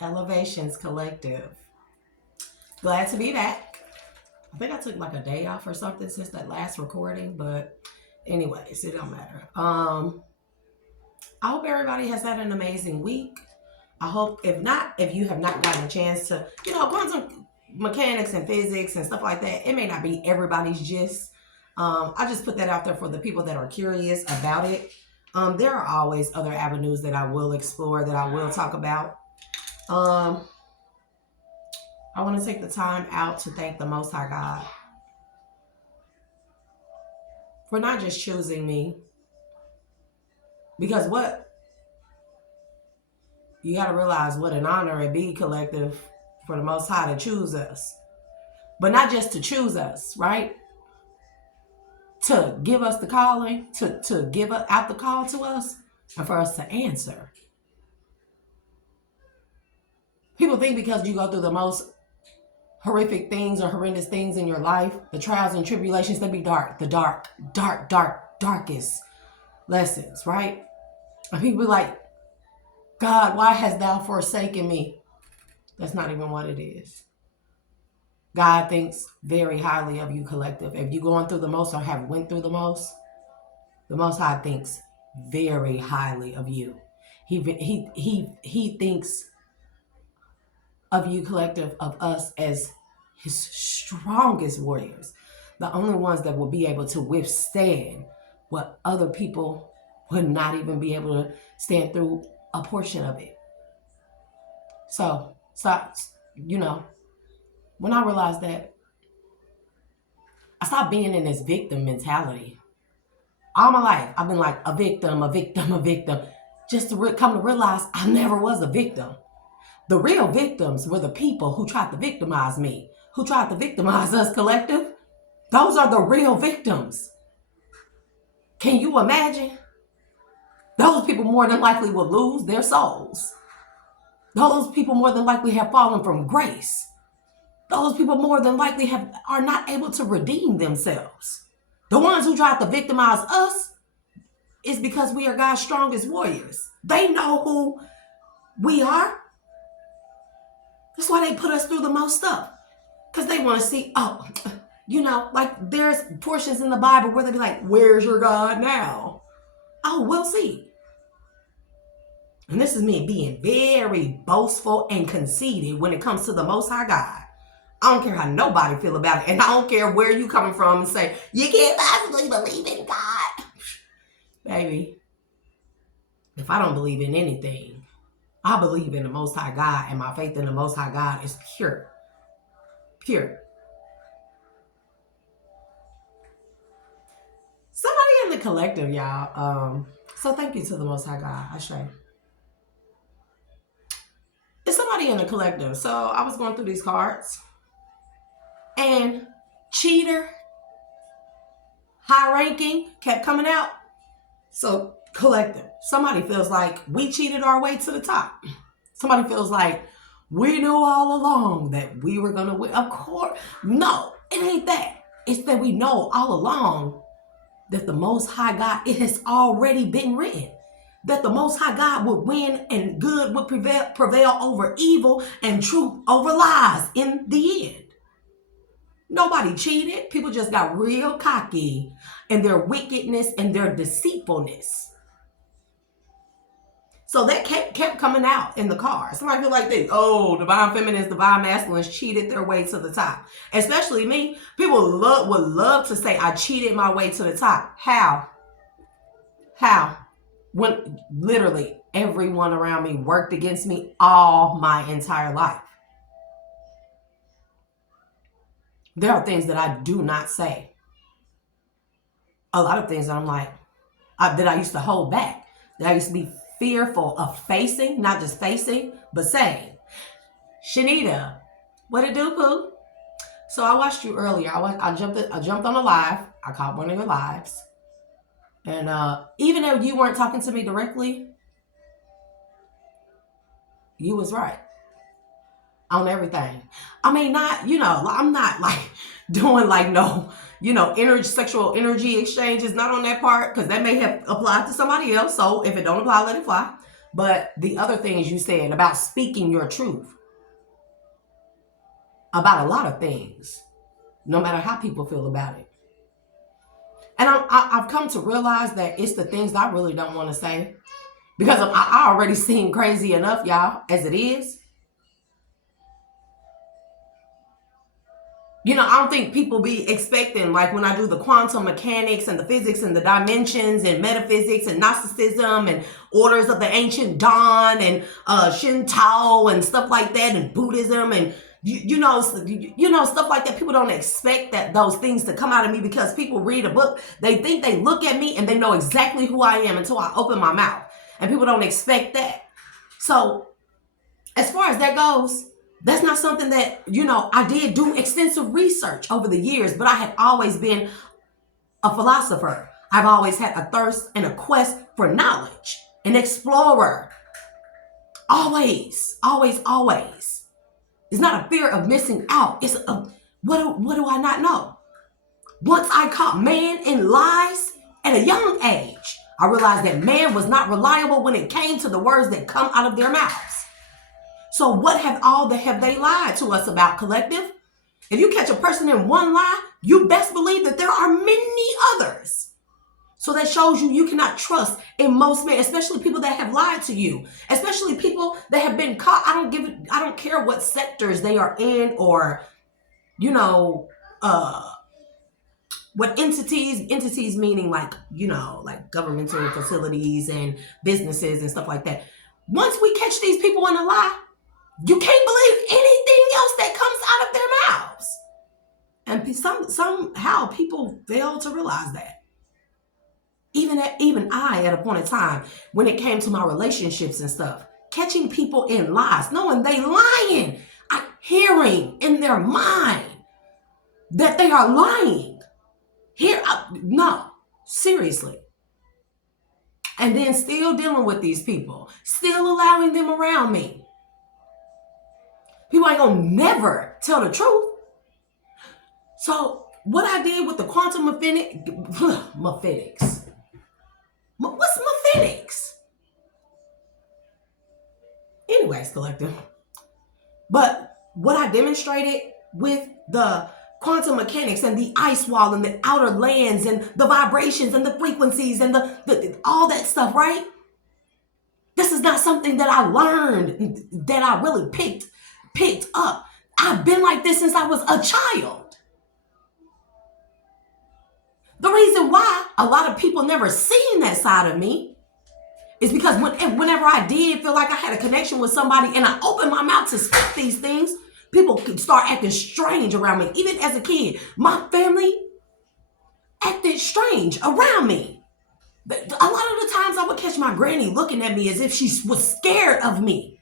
Elevations Collective. Glad to be back. I think I took like a day off or something since that last recording, but anyways, it don't matter. I hope everybody has had an amazing week. I hope, if you have not gotten a chance to, quantum mechanics and physics and stuff like that, it may not be everybody's gist. I just put that out there for the people that are curious about it. There are always other avenues that I will explore, that I will talk about. I want to take the time out to thank the Most High God for not just choosing me. Because you got to realize what an honor it be, collective, for the Most High to choose us. But not just to choose us, right? To give us the calling, to give out the call to us, and for us to answer. People think because you go through the most horrific things or horrendous things in your life, the trials and tribulations, they be dark, the darkest lessons, right? And people be like, God, why hast thou forsaken me? That's not even what it is. God thinks very highly of you, collective. If you're going through the most or have went through the Most High thinks very highly of you. He thinks of you, collective, of us as his strongest warriors, the only ones that will be able to withstand what other people would not even be able to stand through a portion of it. So, when I realized that, I stopped being in this victim mentality. All my life, I've been like a victim. Just to come to realize I never was a victim. The real victims were the people who tried to victimize me, who tried to victimize us, collective. Those are the real victims. Can you imagine? Those people more than likely will lose their souls. Those people more than likely have fallen from grace. Those people more than likely are not able to redeem themselves. The ones who tried to victimize us is because we are God's strongest warriors. They know who we are. That's why they put us through the most stuff. Because they want to see, like there's portions in the Bible where they be like, where's your God now? Oh, we'll see. And this is me being very boastful and conceited when it comes to the Most High God. I don't care how nobody feel about it. And I don't care where you coming from and say, you can't possibly believe in God. Baby, if I don't believe in anything, I believe in the Most High God, and my faith in the Most High God is pure. Pure. Somebody in the collective, y'all. So thank you to the Most High God. I say. It's somebody in the collective. So I was going through these cards. And cheater, high ranking kept coming out. So collective. Somebody feels like we cheated our way to the top. Somebody feels like we knew all along that we were going to win. Of course. No, it ain't that. It's that we know all along that the Most High God, it has already been written. That the Most High God would win and good would prevail over evil and truth over lies in the end. Nobody cheated. People just got real cocky in their wickedness and their deceitfulness. So that kept coming out in the car. Somebody feel like this, divine feminines, divine masculines cheated their way to the top. Especially me. People would love to say I cheated my way to the top. How? When literally everyone around me worked against me all my entire life. There are things that I do not say. A lot of things that I'm like, that I used to hold back. That I used to be fearful of facing, not just facing, but saying. Shanita, what it do, Pooh? So I watched you earlier. I jumped on a live. I caught one of your lives. And even though you weren't talking to me directly, you was right. On everything. I mean, I'm not like doing like no, sexual energy exchanges, not on that part, because that may have applied to somebody else. So if it don't apply, let it fly. But the other things you said about speaking your truth about a lot of things, no matter how people feel about it. And I've come to realize that it's the things that I really don't want to say, because I already seem crazy enough, y'all, as it is. You know, I don't think people be expecting, like when I do the quantum mechanics and the physics and the dimensions and metaphysics and Gnosticism and orders of the ancient dawn and Shinto and stuff like that, and Buddhism and you know stuff like that. People don't expect that those things to come out of me, because people read a book, they think they look at me and they know exactly who I am until I open my mouth, and people don't expect that. So as far as that goes, that's not something that, you know, I did do extensive research over the years, but I have always been a philosopher. I've always had a thirst and a quest for knowledge, an explorer. Always, always, always. It's not a fear of missing out. It's a, what do I not know? Once I caught man in lies at a young age, I realized that man was not reliable when it came to the words that come out of their mouths. So what have they lied to us about, collective? If you catch a person in one lie, you best believe that there are many others. So that shows you cannot trust in most men, especially people that have lied to you, especially people that have been caught. I don't care what sectors they are in, or, you know, what entities meaning, like, you know, like governmental facilities and businesses and stuff like that. Once we catch these people in a lie, you can't believe anything else that comes out of their mouths. And somehow people fail to realize that. Even I, at a point in time, when it came to my relationships and stuff, catching people in lies, knowing they lying, hearing in their mind that they are lying. No, seriously. And then still dealing with these people, still allowing them around me. People ain't gonna never tell the truth. So what I did with the quantum mechanics. What's mechanics? Anyways, collective. But what I demonstrated with the quantum mechanics and the ice wall and the outer lands and the vibrations and the frequencies and the all that stuff, right? This is not something that I learned, that I really picked up. I've been like this since I was a child. The reason why a lot of people never seen that side of me is because whenever I did feel like I had a connection with somebody and I opened my mouth to speak these things, people could start acting strange around me. Even as a kid, my family acted strange around me. But a lot of the times I would catch my granny looking at me as if she was scared of me.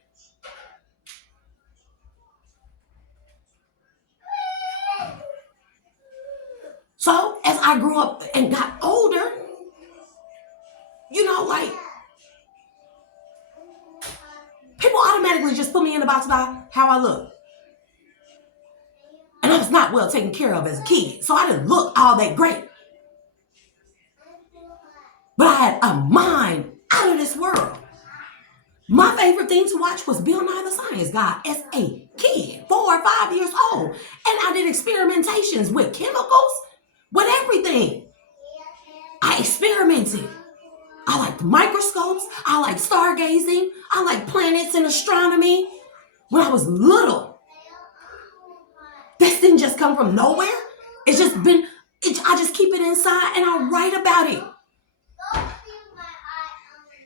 So as I grew up and got older, you know, like, people automatically just put me in the box about how I look. And I was not well taken care of as a kid, so I didn't look all that great. But I had a mind out of this world. My favorite thing to watch was Bill Nye the Science Guy as a kid, 4 or 5 years old. And I did experimentations with chemicals, with everything. I experimented. I liked microscopes. I liked stargazing. I liked planets and astronomy. When I was little, this didn't just come from nowhere. It's just been, I just keep it inside and I write about it.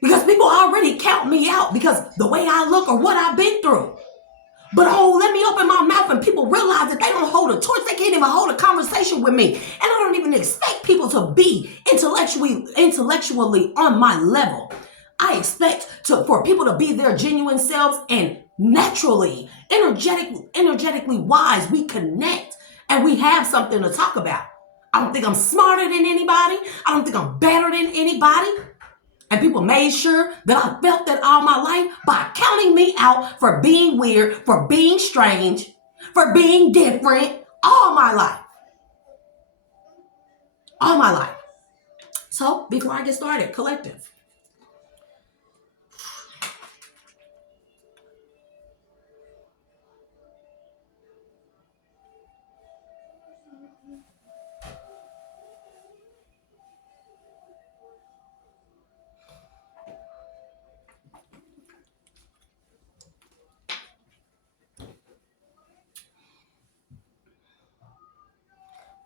Because people already count me out because the way I look or what I've been through. But let me open my mouth and people realize that they don't hold a torch. They can't even hold a conversation with me. And I don't even expect people to be intellectually on my level. I expect for people to be their genuine selves and naturally, energetically wise. We connect and we have something to talk about. I don't think I'm smarter than anybody. I don't think I'm better than anybody. And people made sure that I felt that all my life by counting me out for being weird, for being strange, for being different, all my life. All my life. So before I get started, collective,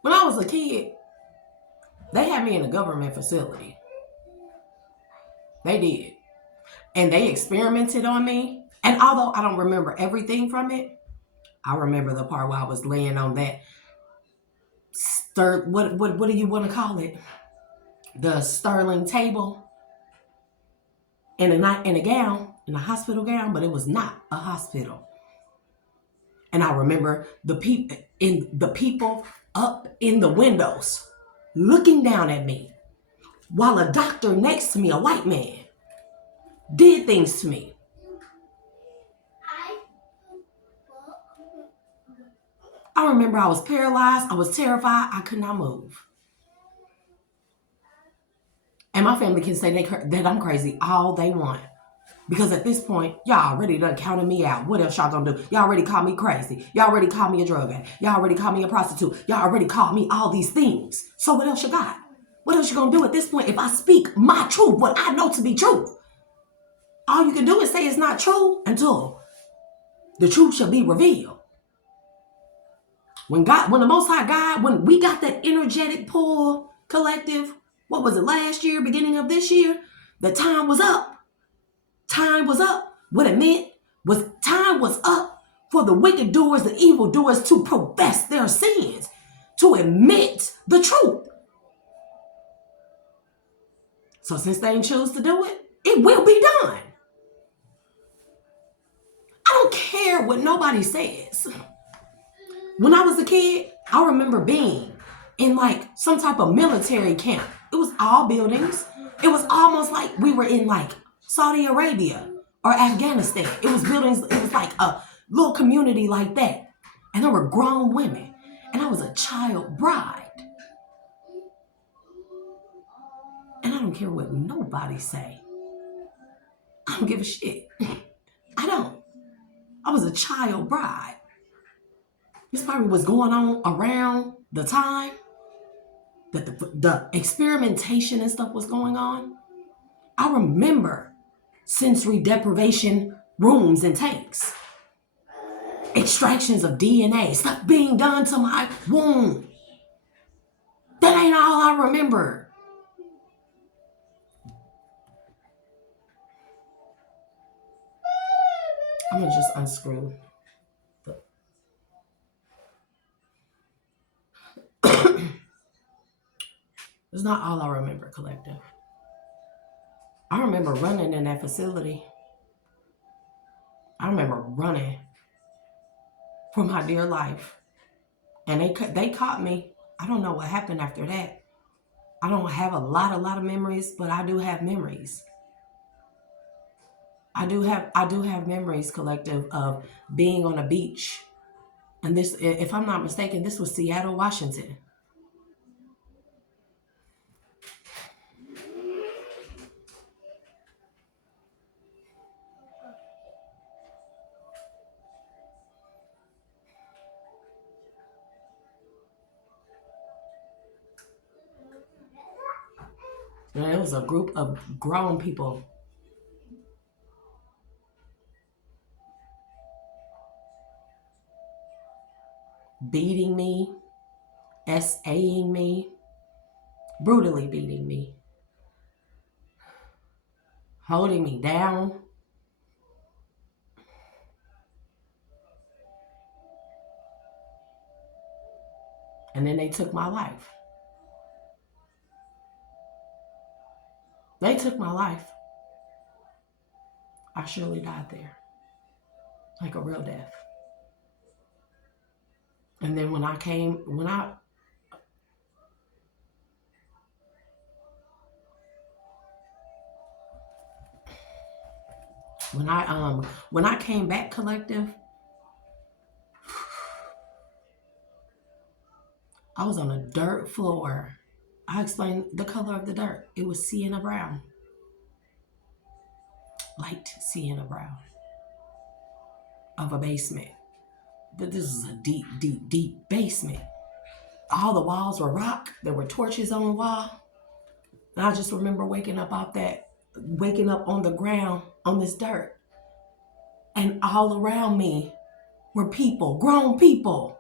When I was a kid, they had me in a government facility. They did. And they experimented on me. And although I don't remember everything from it, I remember the part where I was laying on that what do you want to call it? The sterling table in a gown, in a hospital gown, but it was not a hospital. And I remember the people up in the windows looking down at me while a doctor next to me, a white man, did things to me. I remember I was paralyzed. I was terrified. I could not move. And my family can say that I'm crazy all they want. Because at this point, y'all already done counted me out. What else y'all gonna do? Y'all already called me crazy. Y'all already called me a drug addict. Y'all already called me a prostitute. Y'all already called me all these things. So what else you got? What else you gonna do at this point if I speak my truth, what I know to be true? All you can do is say it's not true until the truth shall be revealed. When the Most High God, when we got that energetic pull collective, what was it, last year, beginning of this year? The time was up. Time was up. What it meant was time was up for the wicked doers, the evil doers to profess their sins, to admit the truth. So since they didn't choose to do it, it will be done. I don't care what nobody says. When I was a kid, I remember being in like some type of military camp. It was all buildings. It was almost like we were in like Saudi Arabia or Afghanistan. It was buildings. It was like a little community like that. And there were grown women. And I was a child bride. And I don't care what nobody say. I don't give a shit. I don't. I was a child bride. This probably was going on around the time that the experimentation and stuff was going on. I remember sensory deprivation rooms and tanks. Extractions of DNA, stuff being done to my womb. That ain't all I remember. I'm gonna just unscrew. It's not all I remember, collective. I remember running in that facility. I remember running for my dear life. And they caught me. I don't know what happened after that. I don't have a lot of memories, but I do have memories. I do have memories, collective, of being on a beach. And this, if I'm not mistaken, this was Seattle, Washington. And it was a group of grown people. Beating me, SAing me, brutally beating me, holding me down. And then they took my life. They took my life. I surely died there. Like a real death. And then when I came back, collective, I was on a dirt floor. I explained the color of the dirt. It was sienna brown. Light sienna brown. Of a basement. But this is a deep, deep, deep basement. All the walls were rock. There were torches on the wall. And I just remember waking up on the ground on this dirt. And all around me were people, grown people.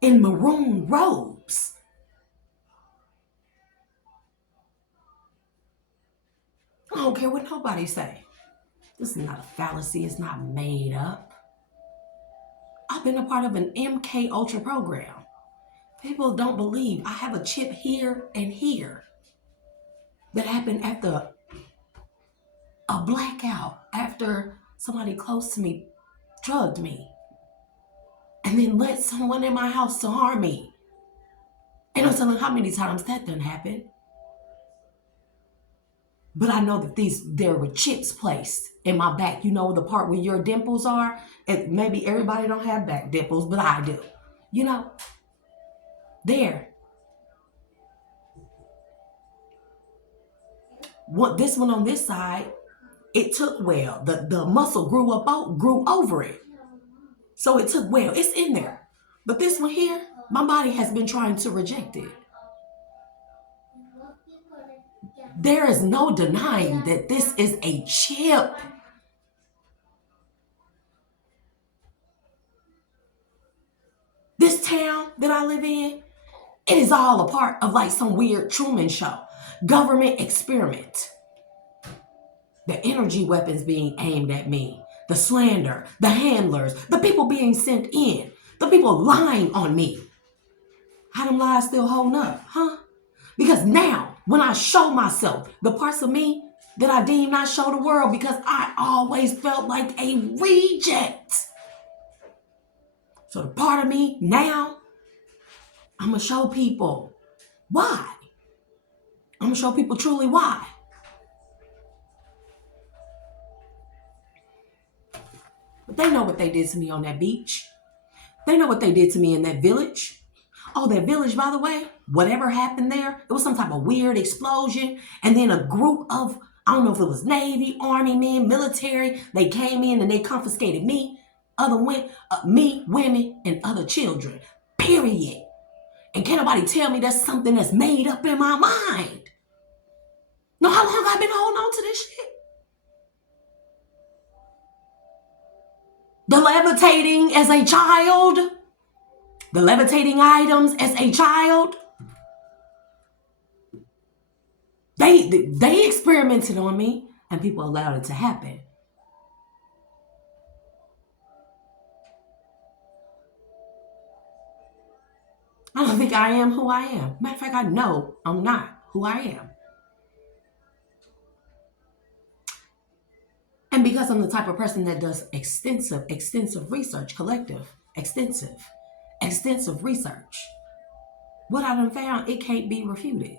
in maroon robes. I don't care what nobody say. This is not a fallacy. It's not made up. I've been a part of an MK Ultra program. People don't believe I have a chip here and here that happened after a blackout, after somebody close to me drugged me and then let someone in my house to harm me. And I'm telling you how many times that done happen. But I know that there were chips placed in my back. You know, the part where your dimples are? And maybe everybody don't have back dimples, but I do. You know, there. This one on this side, it took well. The muscle grew over it. So it took well. It's in there. But this one here, my body has been trying to reject it. There is no denying that this is a chip. This town that I live in, it is all a part of like some weird Truman Show. Government experiment. The energy weapons being aimed at me. The slander, the handlers, the people being sent in. The people lying on me. How them lies still holding up, huh? Because now, when I show myself, the parts of me that I deem not show the world because I always felt like a reject. So the part of me now, I'm going to show people why. I'm going to show people truly why. But they know what they did to me on that beach. They know what they did to me in that village. Oh, that village, by the way, whatever happened there, it was some type of weird explosion. And then a group of, I don't know if it was Navy, Army men, military, they came in and they confiscated me, women, and other children, period. And can't nobody tell me that's something that's made up in my mind. Know how long I've been holding on to this shit? The levitating as a child. The levitating items as a child. They experimented on me and people allowed it to happen. I don't think I am who I am. Matter of fact, I know I'm not who I am. And because I'm the type of person that does extensive research, extensive research, what I done found, it can't be refuted.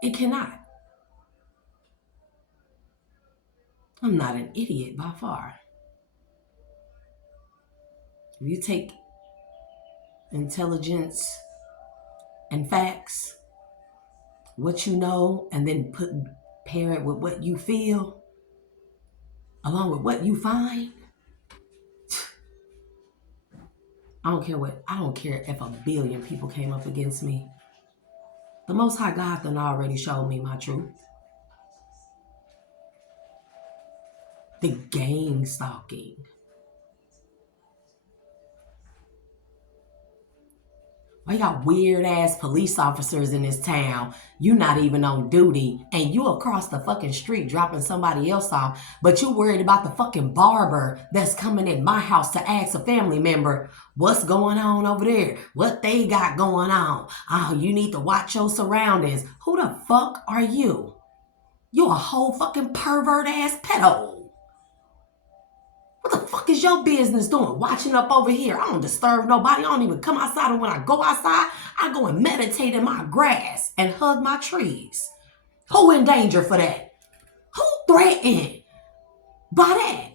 It cannot. I'm not an idiot by far. If you take intelligence and facts, what you know, and then pair it with what you feel, along with what you find, I don't care if a billion people came up against me. The Most High God done already showed me my truth. The gang stalking. We got weird ass police officers in this town. You not even on duty and you across the fucking street dropping somebody else off, but you worried about the fucking barber that's coming in my house to ask a family member what's going on over there, what they got going on. Oh, you need to watch your surroundings. Who the fuck are you? You a whole fucking pervert ass pedo. What the fuck is your business doing? Watching up over here. I don't disturb nobody. I don't even come outside. And when I go outside, I go and meditate in my grass and hug my trees. Who in danger for that? Who threatened by that?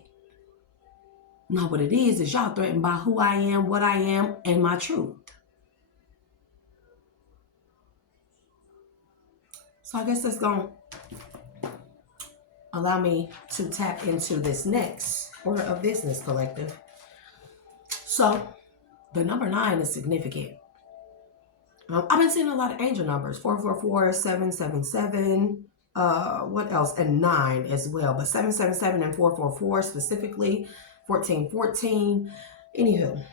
No, what it is y'all threatened by who I am, what I am, and my truth. So I guess that's going to allow me to tap into this next order of business, collective. So the number 9 is significant. I've been seeing a lot of angel numbers, 444, 777, what else? And 9 as well, but 777 and 444 specifically, 1414. Anywho,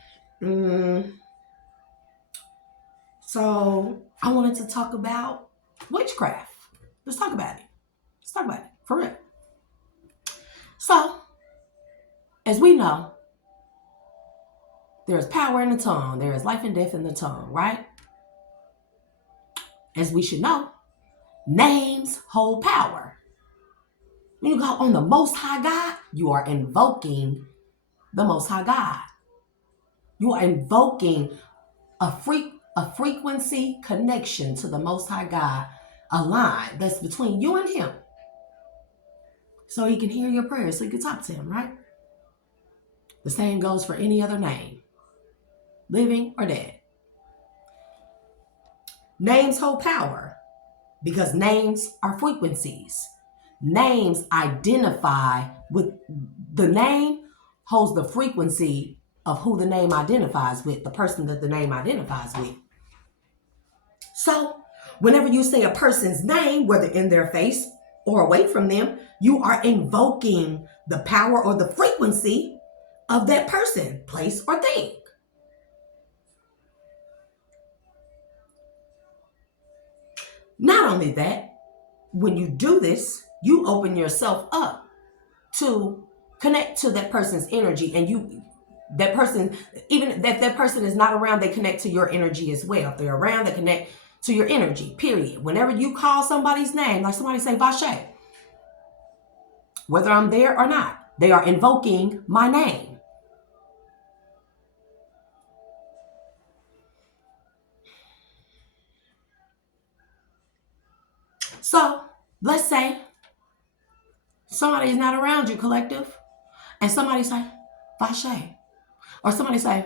So I wanted to talk about witchcraft. Let's talk about it. Let's talk about it, for real. So, as we know, there is power in the tongue. There is life and death in the tongue, right? As we should know, names hold power. When you go on the Most High God, you are invoking the Most High God. You are invoking a frequency connection to the Most High God, a line that's between you and him. So he can hear your prayers, so you can talk to him, right? The same goes for any other name, living or dead. Names hold power because names are frequencies. Names identify with, the name holds the frequency of who the name identifies with, the person that the name identifies with. So whenever you say a person's name, whether in their face or away from them, you are invoking the power or the frequency of that person, place, or thing. Not only that, when you do this, you open yourself up to connect to that person's energy, and that person, even if that person is not around, they connect to your energy as well. If they're around, they connect to your energy, period. Whenever you call somebody's name, like somebody say Vache, whether I'm there or not, they are invoking my name. So let's say somebody is not around you, collective, and somebody say Vache, or somebody say,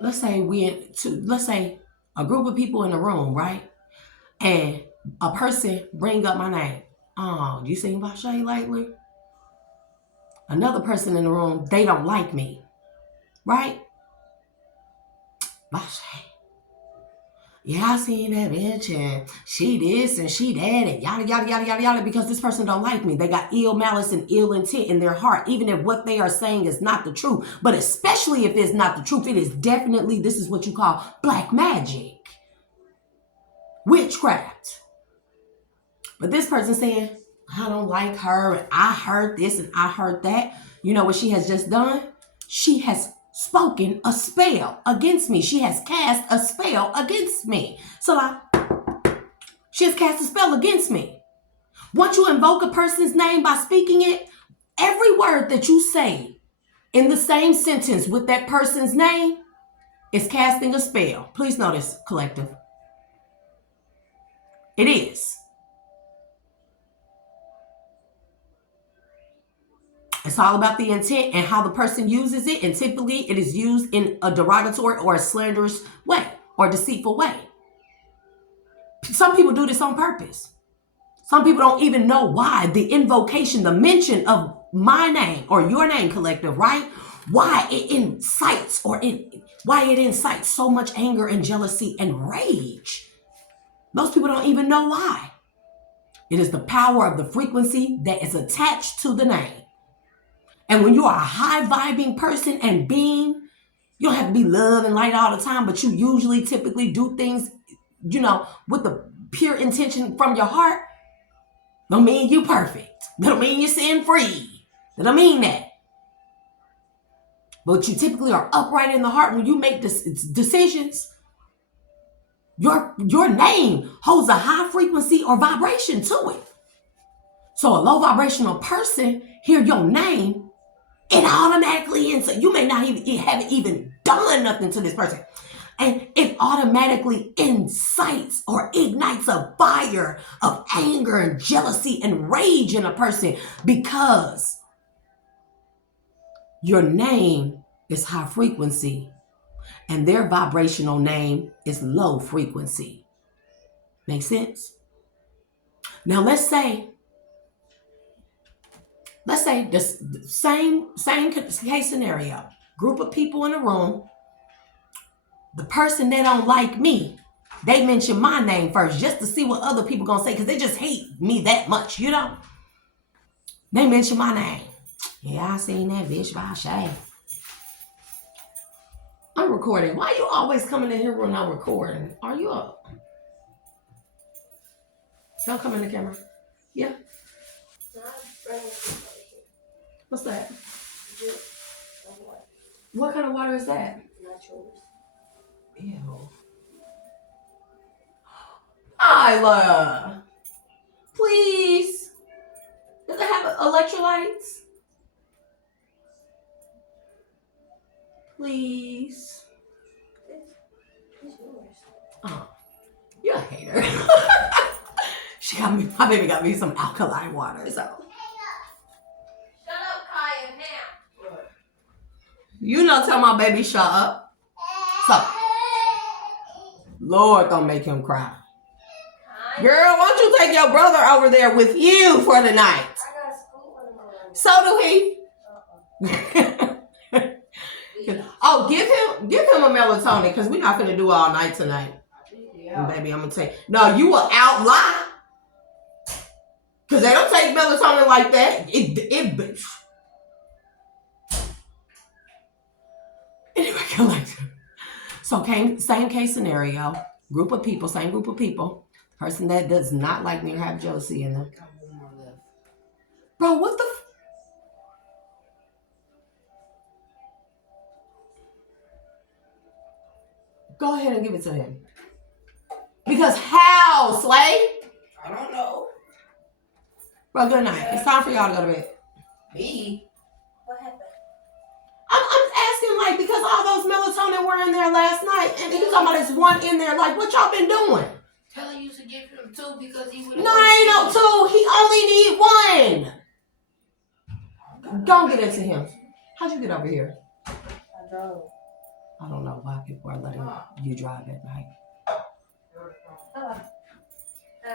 let's say a group of people in a room, right? And a person bring up my name. Oh, you seen Vache lately? Another person in the room, they don't like me, right? Vache. Yeah, I seen that bitch, and she this and she that, and yada, yada, yada, yada, yada, because this person don't like me. They got ill malice and ill intent in their heart, even if what they are saying is not the truth. But especially if it's not the truth, it is definitely, this is what you call black magic, witchcraft. But this person saying, I don't like her, and I heard this and I heard that. You know what she has just done? She has spoken a spell against me. She has cast a spell against me. So she has cast a spell against me. Once you invoke a person's name by speaking it, every word that you say in the same sentence with that person's name is casting a spell. Please notice, collective. It is. It's all about the intent and how the person uses it. And typically it is used in a derogatory or a slanderous way or deceitful way. Some people do this on purpose. Some people don't even know why. The invocation, the mention of my name or your name, collective, right? Why it incites so much anger and jealousy and rage. Most people don't even know why. It is the power of the frequency that is attached to the name. And when you are a high vibing person and being, you don't have to be love and light all the time, but you usually typically do things, with the pure intention from your heart. Don't mean you perfect. That don't mean you're sin free. That don't mean that. But you typically are upright in the heart when you make decisions. Your name holds a high frequency or vibration to it. So a low vibrational person hear your name, it automatically you may not even haven't even done nothing to this person, and it automatically incites or ignites a fire of anger and jealousy and rage in a person because your name is high frequency and their vibrational name is low frequency. Make sense? Now let's say this same case scenario. Group of people in a room. The person that don't like me, they mention my name first just to see what other people gonna say because they just hate me that much, They mention my name. Yeah, I seen that bitch Vache. I'm recording. Why you always coming in here when I'm recording? Are you up? Don't come in the camera. Yeah. What's that? What kind of water is that? Not yours. Ew. Isla, please. Does it have electrolytes? Please. It's yours. Oh, you're a hater. She got me. My baby got me some alkaline water. So. Shut up, Kaya, now. You know, tell my baby shut up. So, Lord, don't make him cry. Girl, why don't you take your brother over there with you for the night? I got school in the morning. So do he. Oh, give him a melatonin because we're not gonna do all night tonight. And baby, I'm gonna take. No, you will outlie. Cause they don't take melatonin like that. Anyway, collective. So same case scenario. Group of people, same group of people. Person that does not like me or have jealousy in them. Bro, what the Go ahead and give it to him. Because how, Slay? I don't know. Bro, good night. It's time for y'all to go to bed. Me? What happened? I'm asking, like, because all those melatonin were in there last night, and you talking about this one in there, like, what y'all been doing? Telling you to give him 2 because he would. No, ain't no 2. He only need 1. Don't get into him. How'd you get over here? I drove. I don't know why people are letting you drive at night. I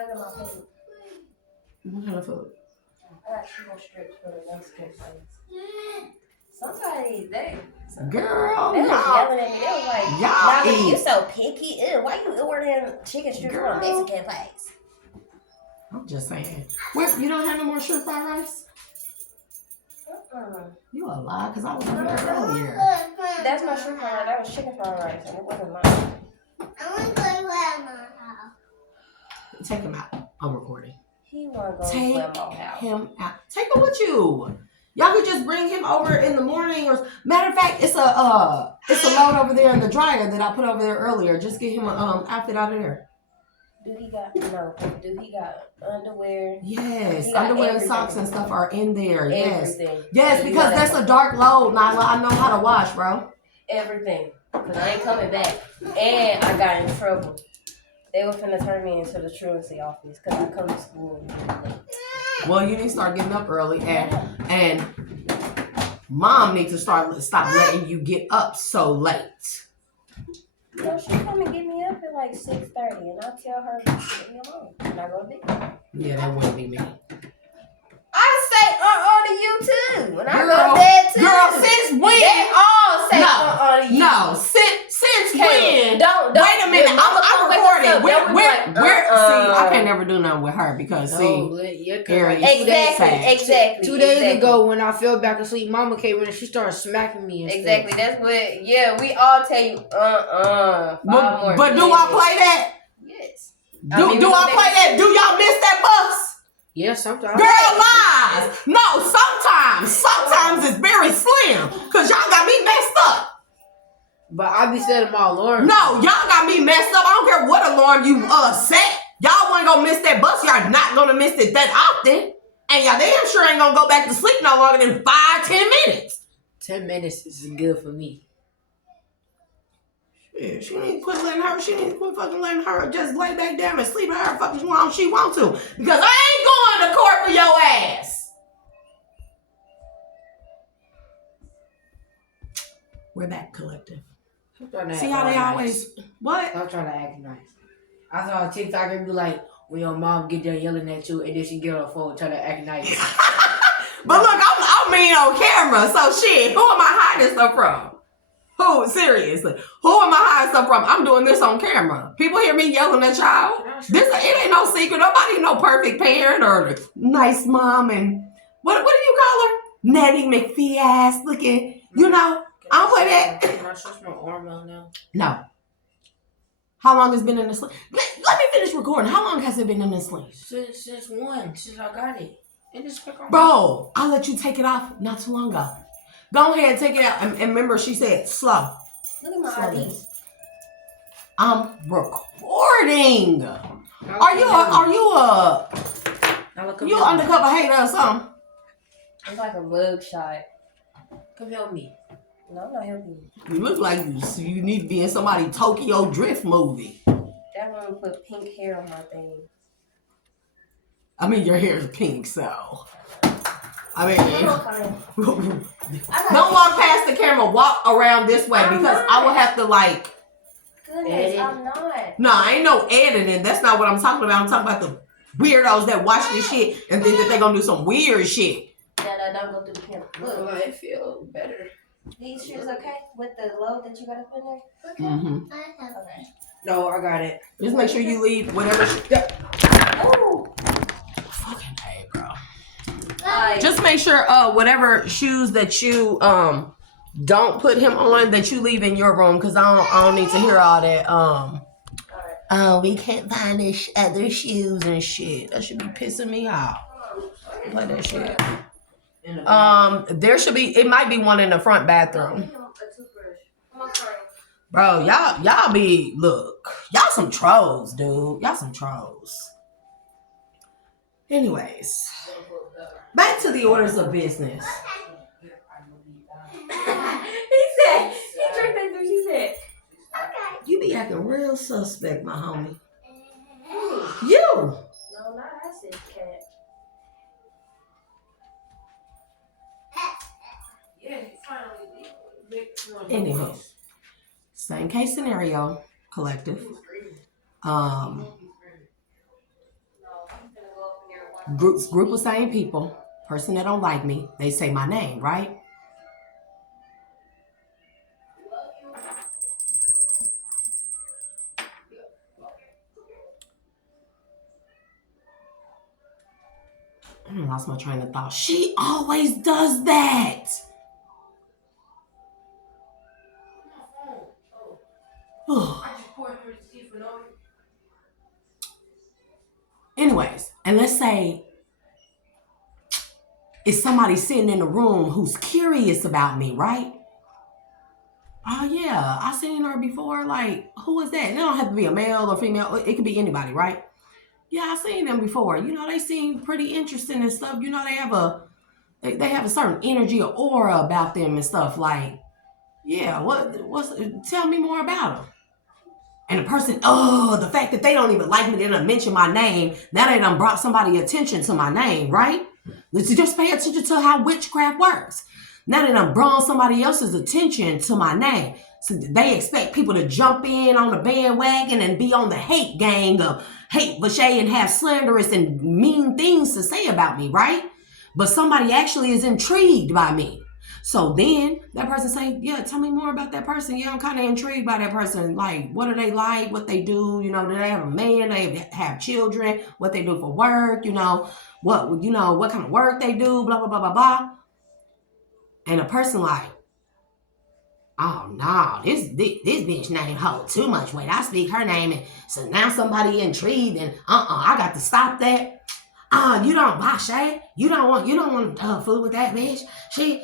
got my food. What kind of food? I got chicken strips for the Mexican place. Somebody, they Girl, was y'all. yelling at me. They was like, Y'all Mama, eat. you so picky. Ew, why you ordering chicken strips from a Girl. Mexican place? I'm just saying. Where, you don't have no more shrimp fried rice? Uh-uh. You a lie, because I was over there earlier. That's my shrimp fried rice. That was chicken fried rice, and it wasn't mine. I want to go to my house. Take him out. I'm recording. He want to go Take to Grandma's house. him out. Take him with you. Y'all could just bring him over in the morning, or matter of fact, it's a load over there in the dryer that I put over there earlier. Just get him a outfit out of there. Do he got underwear? Yes, He got underwear and everything. socks and stuff are in there. Yes, Everything. yes, And you because know that's a dark load, Nyla. I know how to wash, bro. everything. Because I ain't coming back. And I got in trouble. They were finna turn me into the truancy office because I come to school. Well, you need to start getting up early, and mom needs to stop letting you get up so late. No, she come and get me up at like 6:30, and I tell her to leave me alone, and I go to bed. Yeah, that wouldn't be me. I say to you too, and I Girl, go to bed too. girl, since when? They all say to you. No, since when? Don't. Wait a minute, I'm recording. Where? See, I can't never. never do nothing with her because Ariel, Exactly. 2 days ago when I fell back asleep, Mama came in and she started smacking me and Exactly. stuff. That's what. Yeah, we all tell you. But do I play that? Yes. Do I play that? Do y'all miss that bus? Yeah, sometimes. Girl, lies. No, sometimes it's very slim because y'all got me messed up. But I be setting my alarm. No, y'all got me messed up. I don't care what alarm you set. Y'all wasn't gonna miss that bus. Y'all not gonna miss it that often. And y'all damn sure ain't gonna go back to sleep no longer than 5-10 minutes. 10 minutes is good for me. Yeah, she need to quit fucking letting her just lay back down and sleep however fucking she want to. Because I ain't going to court for your ass. We're back, collective. See how they always what? I'm trying to act nice. I saw a TikTok and be like, when your mom get there yelling at you and then she get on the phone and try to act nice. But look, I'm mean on camera, so shit, who am I hiding stuff from? Who, seriously, who am I hiding stuff from? I'm doing this on camera. People hear me yelling at y'all. It ain't no secret. Nobody no perfect parent or nice mom and what do you call her? Nettie McPhee ass looking, you know? I'll play that. Can I stretch my arm out now? No. How long has it been in the sling? Let me finish recording. How long has it been in the sling? Since I got it. And it's quick on. Bro, I let you take it off not too long ago. Go ahead, take it out. And remember, she said slow. Look at my IDs. I'm recording. Now Are come you help me. undercover hater or something? It's like a mug shot. Come help me. No, I'm not helping you. You look like you need to be in somebody's Tokyo Drift movie. That one put pink hair on my thing. I mean, your hair is pink, so. I mean, don't walk past the camera. Walk around this way because I will have to like. Goodness, Edit. I'm not. No, ain't no editing. That's not what I'm talking about. I'm talking about the weirdos that watch this shit and think that they're gonna do some weird shit. No, don't go through the camera. Look, I feel better. these shoes okay with the load that you gotta put in there? Mm-hmm. Okay. No, I got it. Just make sure you leave whatever. Oh. Fucking hey, bro. Like, Just make sure whatever shoes that you don't put him on that you leave in your room because I don't need to hear all that oh, we can't find this other shoes and shit. That should be pissing me off. Play that shit. There should be. It might be one in the front bathroom. Bro, y'all be y'all some trolls, dude. Y'all some trolls. Anyways, back to the orders of business. he drank that through. She said, You be acting real suspect, my homie. You. no, not I said cat. Yeah, finally. Anyway, same case scenario, collective. Group of same people. Person that don't like me, they say my name, right? I lost my train of thought. She always does that. Anyways, and let's say it's somebody sitting in the room who's curious about me, right? Oh yeah, I seen her before. Like, who is that? It don't have to be a male or female. It could be anybody, right? Yeah, I seen them before. You know, they seem pretty interesting and stuff. You know, they have a certain energy or aura about them and stuff. Like, yeah, tell me more about them. And the person, the fact that they don't even like me, they done mention my name. Now they done brought somebody attention to my name, right? Let's just pay attention to how witchcraft works. Now they done brought somebody else's attention to my name. So they expect people to jump in on the bandwagon and be on the hate gang of hate, Vache, and have slanderous and mean things to say about me, right? But somebody actually is intrigued by me. So then that person say, yeah, tell me more about that person. Yeah, I'm kind of intrigued by that person. Like, what are they like? What they do? You know, do they have a man? They have children? What they do for work? You know, what kind of work they do? Blah, blah, blah, blah, blah. And a person like, oh no, this bitch name hold too much weight. I speak her name, and so now somebody intrigued, and I got to stop that. You don't Vache. You don't want to fool with that bitch. She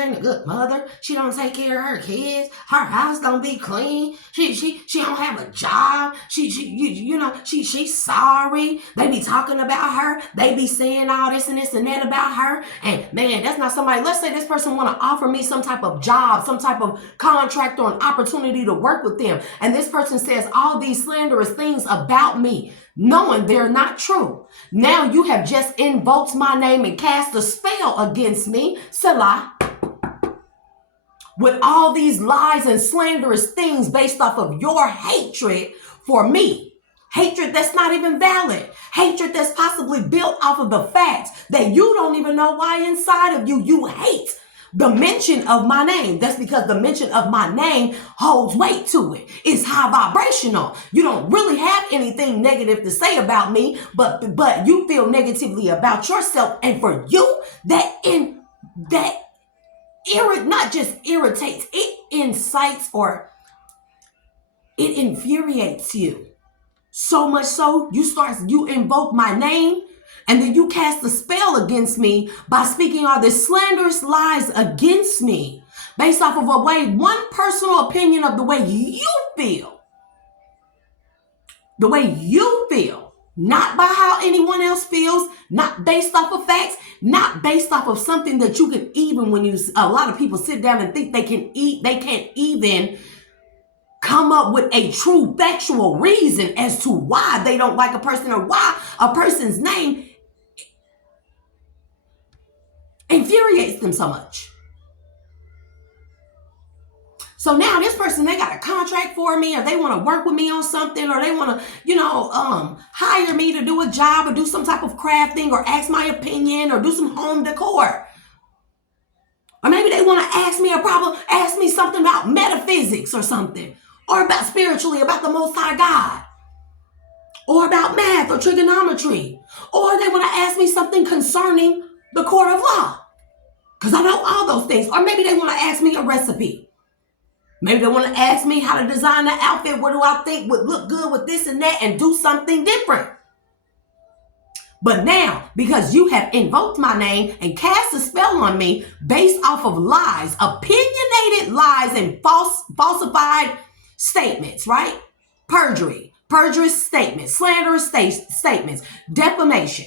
ain't a good mother. She don't take care of her kids. Her house don't be clean. She don't have a job. She's sorry. They be talking about her. They be saying all this and that about her. And man, that's not somebody. Let's say this person want to offer me some type of job, some type of contract or an opportunity to work with them. And this person says all these slanderous things about me, knowing they're not true. Now you have just invoked my name and cast a spell against me, selah, with all these lies and slanderous things based off of your hatred for me. Hatred that's not even valid. Hatred that's possibly built off of the fact that you don't even know why inside of you hate the mention of my name. That's because the mention of my name holds weight to it. It's high vibrational. You don't really have anything negative to say about me, but you feel negatively about yourself. And for you, that not just irritates, it incites or it infuriates you. So much so, you invoke my name, and then you cast a spell against me by speaking all this slanderous lies against me based off of one personal opinion of the way you feel. The way you feel, not by how anyone else feels, not based off of facts, not based off of something that you can even, a lot of people sit down and think they can't even come up with a true factual reason as to why they don't like a person or why a person's name infuriates them so much. So now this person, they got a contract for me, or they want to work with me on something, or they want to, hire me to do a job or do some type of crafting or ask my opinion or do some home decor. Or maybe they want to ask me something about metaphysics or something, or about spiritually, about the Most High God, or about math or trigonometry, or they want to ask me something concerning the court of law, because I know all those things. Or maybe they want to ask me a recipe. Maybe they want to ask me how to design an outfit. What do I think would look good with this and that, and do something different. But now, because you have invoked my name and cast a spell on me based off of lies, opinionated lies and falsified statements, right? Perjurous statements, slanderous statements, defamation.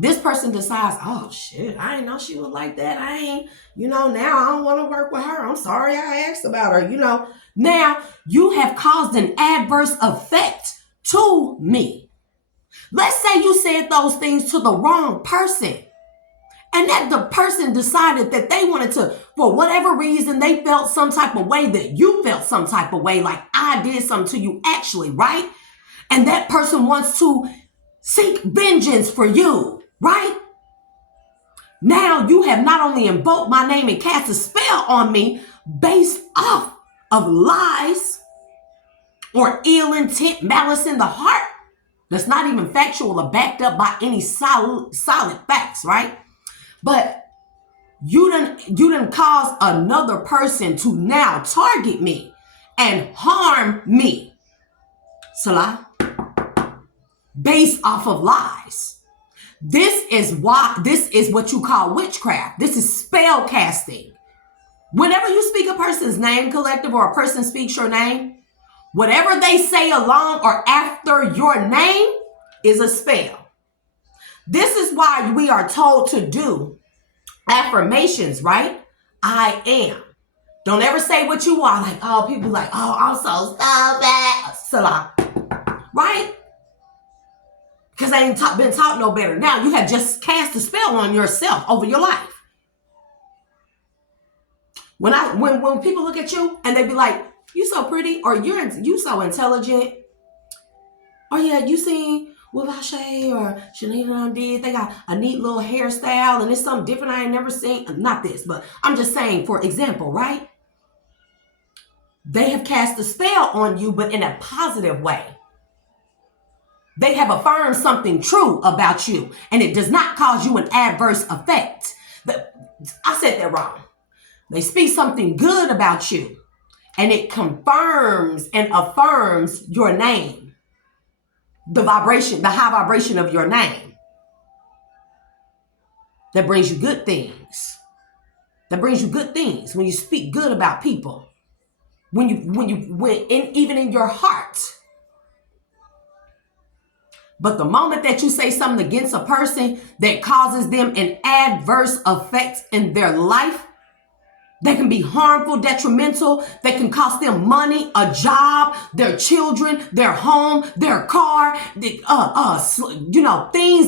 This person decides, oh shit, I didn't know she was like that. Now I don't want to work with her. I'm sorry I asked about her, Now you have caused an adverse effect to me. Let's say you said those things to the wrong person, and that the person decided that they wanted to, for whatever reason, they felt some type of way, that you felt some type of way, like I did something to you actually, right? And that person wants to seek vengeance for you. Right? Now you have not only invoked my name and cast a spell on me based off of lies or ill intent, malice in the heart, that's not even factual or backed up by any solid facts, right? But you done cause another person to now target me and harm me, selah, based off of lies. This is what you call witchcraft. This is spell casting. Whenever you speak a person's name, collective, or a person speaks your name, whatever they say along or after your name is a spell. This is why we are told to do affirmations, right? I am. Don't ever say what you are. Like, oh, people like, oh, I'm so bad. Selah. Right? Because I ain't been taught no better. Now you have just cast a spell on yourself over your life. When people look at you and they be like, you so pretty, or you so intelligent, or yeah, you seen what Vashay or Shanita did, they got a neat little hairstyle and it's something different I ain't never seen. Not this, but I'm just saying, for example, right? They have cast a spell on you, but in a positive way. They have affirmed something true about you, and it does not cause you an adverse effect. I said that wrong. They speak something good about you, and it confirms and affirms your name, the high vibration of your name. That brings you good things. That brings you good things when you speak good about people. Even in your heart. But the moment that you say something against a person that causes them an adverse effect in their life, that can be harmful, detrimental, that can cost them money, a job, their children, their home, their car, things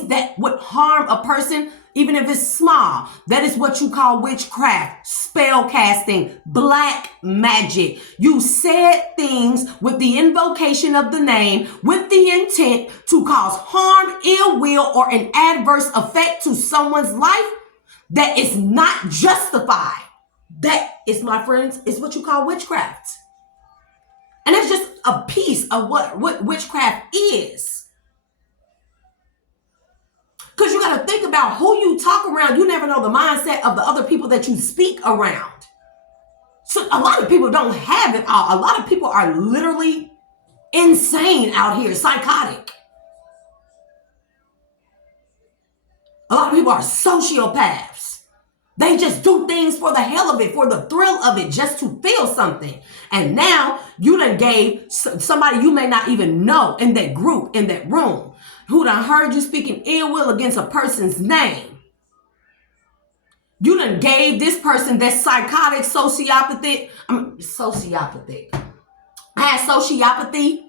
that would harm a person, even if it's small. That is what you call witchcraft, spell casting, black magic. You said things with the invocation of the name, with the intent to cause harm, ill will, or an adverse effect to someone's life that is not justified. That is, my friends, is what you call witchcraft. And that's just a piece of what witchcraft is. Because you got to think about who you talk around. You never know the mindset of the other people that you speak around. So a lot of people don't have it all. A lot of people are literally insane out here, psychotic. A lot of people are sociopaths. They just do things for the hell of it, for the thrill of it, just to feel something. And now you done gave somebody you may not even know in that group, in that room, who done heard you speaking ill will against a person's name. You done gave this person that psychotic, sociopathic. I had sociopathy.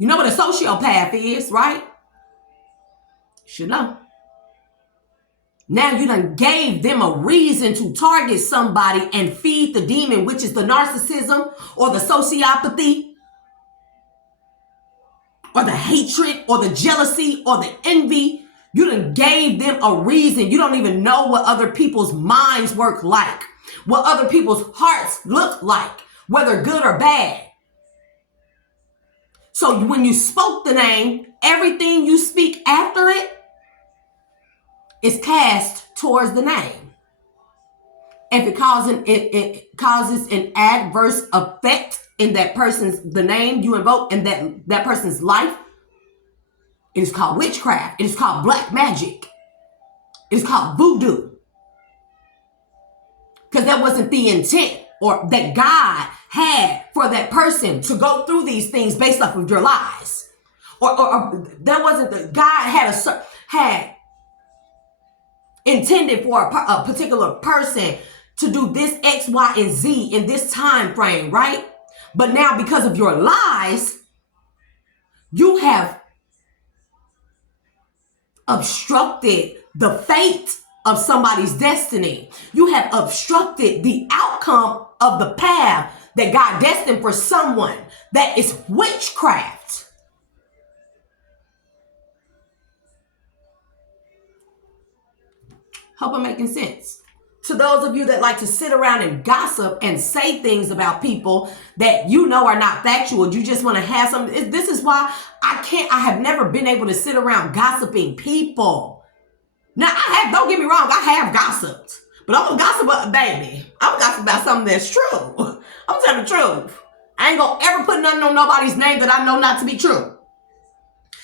You know what a sociopath is, right? You should know. Now you done gave them a reason to target somebody and feed the demon, which is the narcissism or the sociopathy or the hatred or the jealousy or the envy. You done gave them a reason. You don't even know what other people's minds work like, what other people's hearts look like, whether good or bad. So when you spoke the name, everything you speak after it is cast towards the name. If it causes an adverse effect in that person's, the name you invoke in that person's life, it is called witchcraft. It is called black magic. It is called voodoo. Because that wasn't the intent or that God had for that person to go through these things based off of your lies. Or that wasn't the God had intended for a particular person to do this X, Y, and Z in this time frame, right? But now because of your lies, you have obstructed the fate of somebody's destiny. You have obstructed the outcome of the path that God destined for someone. That is witchcraft. Hope I'm making sense. To those of you that like to sit around and gossip and say things about people that you know are not factual, you just want to have some. This is why I have never been able to sit around gossiping people. Now, don't get me wrong, I have gossiped. But I'm going to gossip about, baby. I'm going to gossip about something that's true. I'm telling the truth. I ain't going to ever put nothing on nobody's name that I know not to be true.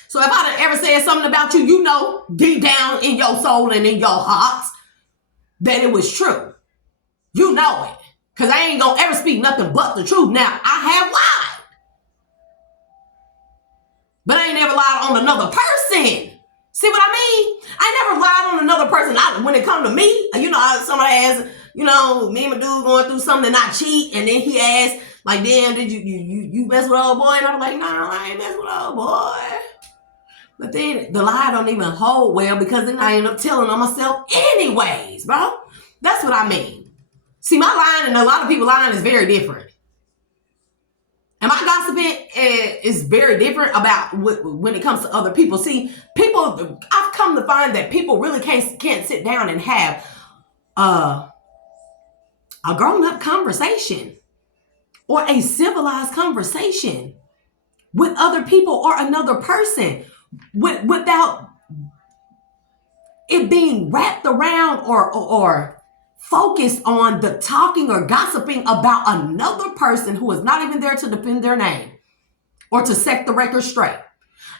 So if I ever said something about you, you know deep down in your soul and in your heart that it was true. You know it. Because I ain't going to ever speak nothing but the truth. Now, I have lied. But I ain't never lied on another person. See what I mean? I never lied on another person. When it come to me, you know, somebody asks, you know, me and my dude going through something and I cheat. And then he asked, like, damn, did you mess with old boy? And I'm like, no, I ain't mess with old boy. But then the lie don't even hold well because then I end up telling on myself anyways, bro. That's what I mean. See, my lying and a lot of people lying is very different. And my gossiping is very different about when it comes to other people. See, I've come to find that people really can't sit down and have a grown-up conversation or a civilized conversation with other people or another person without it being wrapped around or focused on the talking or gossiping about another person who is not even there to defend their name or to set the record straight.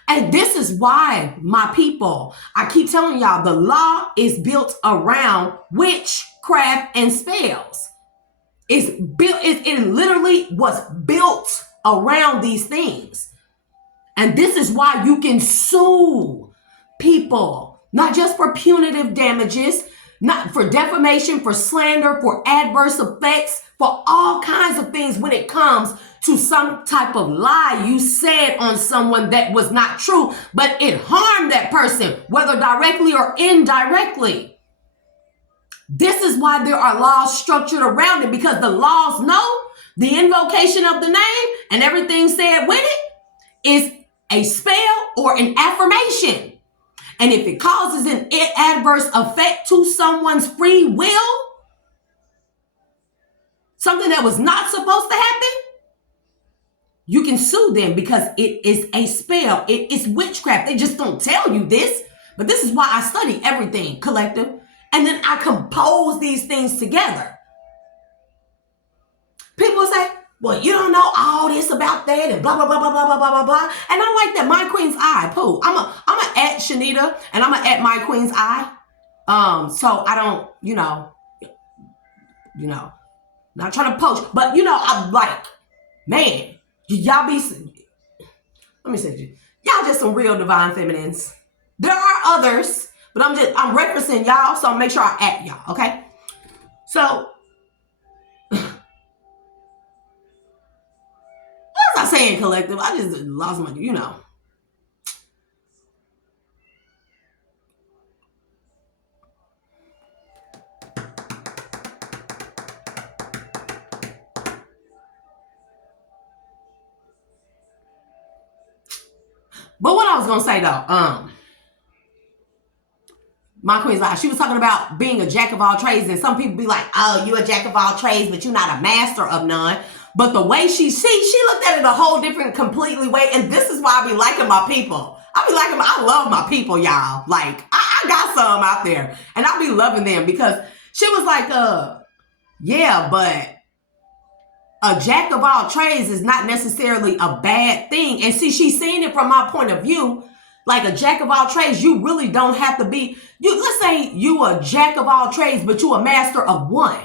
And this is why, my people, I keep telling y'all, the law is built around witchcraft and spells. It literally was built around these things. And this is why you can sue people, not just for punitive damages, not for defamation, for slander, for adverse effects, for all kinds of things when it comes to some type of lie you said on someone that was not true, but it harmed that person, whether directly or indirectly. This is why there are laws structured around it, because the laws know the invocation of the name and everything said with it is a spell or an affirmation. And if it causes an adverse effect to someone's free will, something that was not supposed to happen, you can sue them because it is a spell. It is witchcraft. They just don't tell you this. But this is why I study everything, collective. And then I compose these things together. People say, well, you don't know all this about that and blah, blah, blah, blah, blah, blah, blah, blah, blah. And I like that My Queen's Eye. Pooh. I'm a at Shanita and I'm a at My Queen's Eye. So I don't, not trying to poach, but I'm like, man, y'all be, let me say you. Y'all just some real divine feminines. There are others, but I'm referencing y'all, so I'll make sure I at y'all, okay? So, what was I saying, collective? I just lost my, But what I was gonna say though, My Queen's Eye, she was talking about being a jack of all trades, and some people be like, oh, you a jack of all trades, but you're not a master of none. But the way she looked at it a whole different, completely way, and this is why I be liking my people. I love my people, y'all. Like, I got some out there, and I be loving them because she was like, yeah, but a jack of all trades is not necessarily a bad thing. And see, she's seeing it from my point of view. Like a jack of all trades, you really don't have to be, let's say you a jack of all trades, but you a master of one.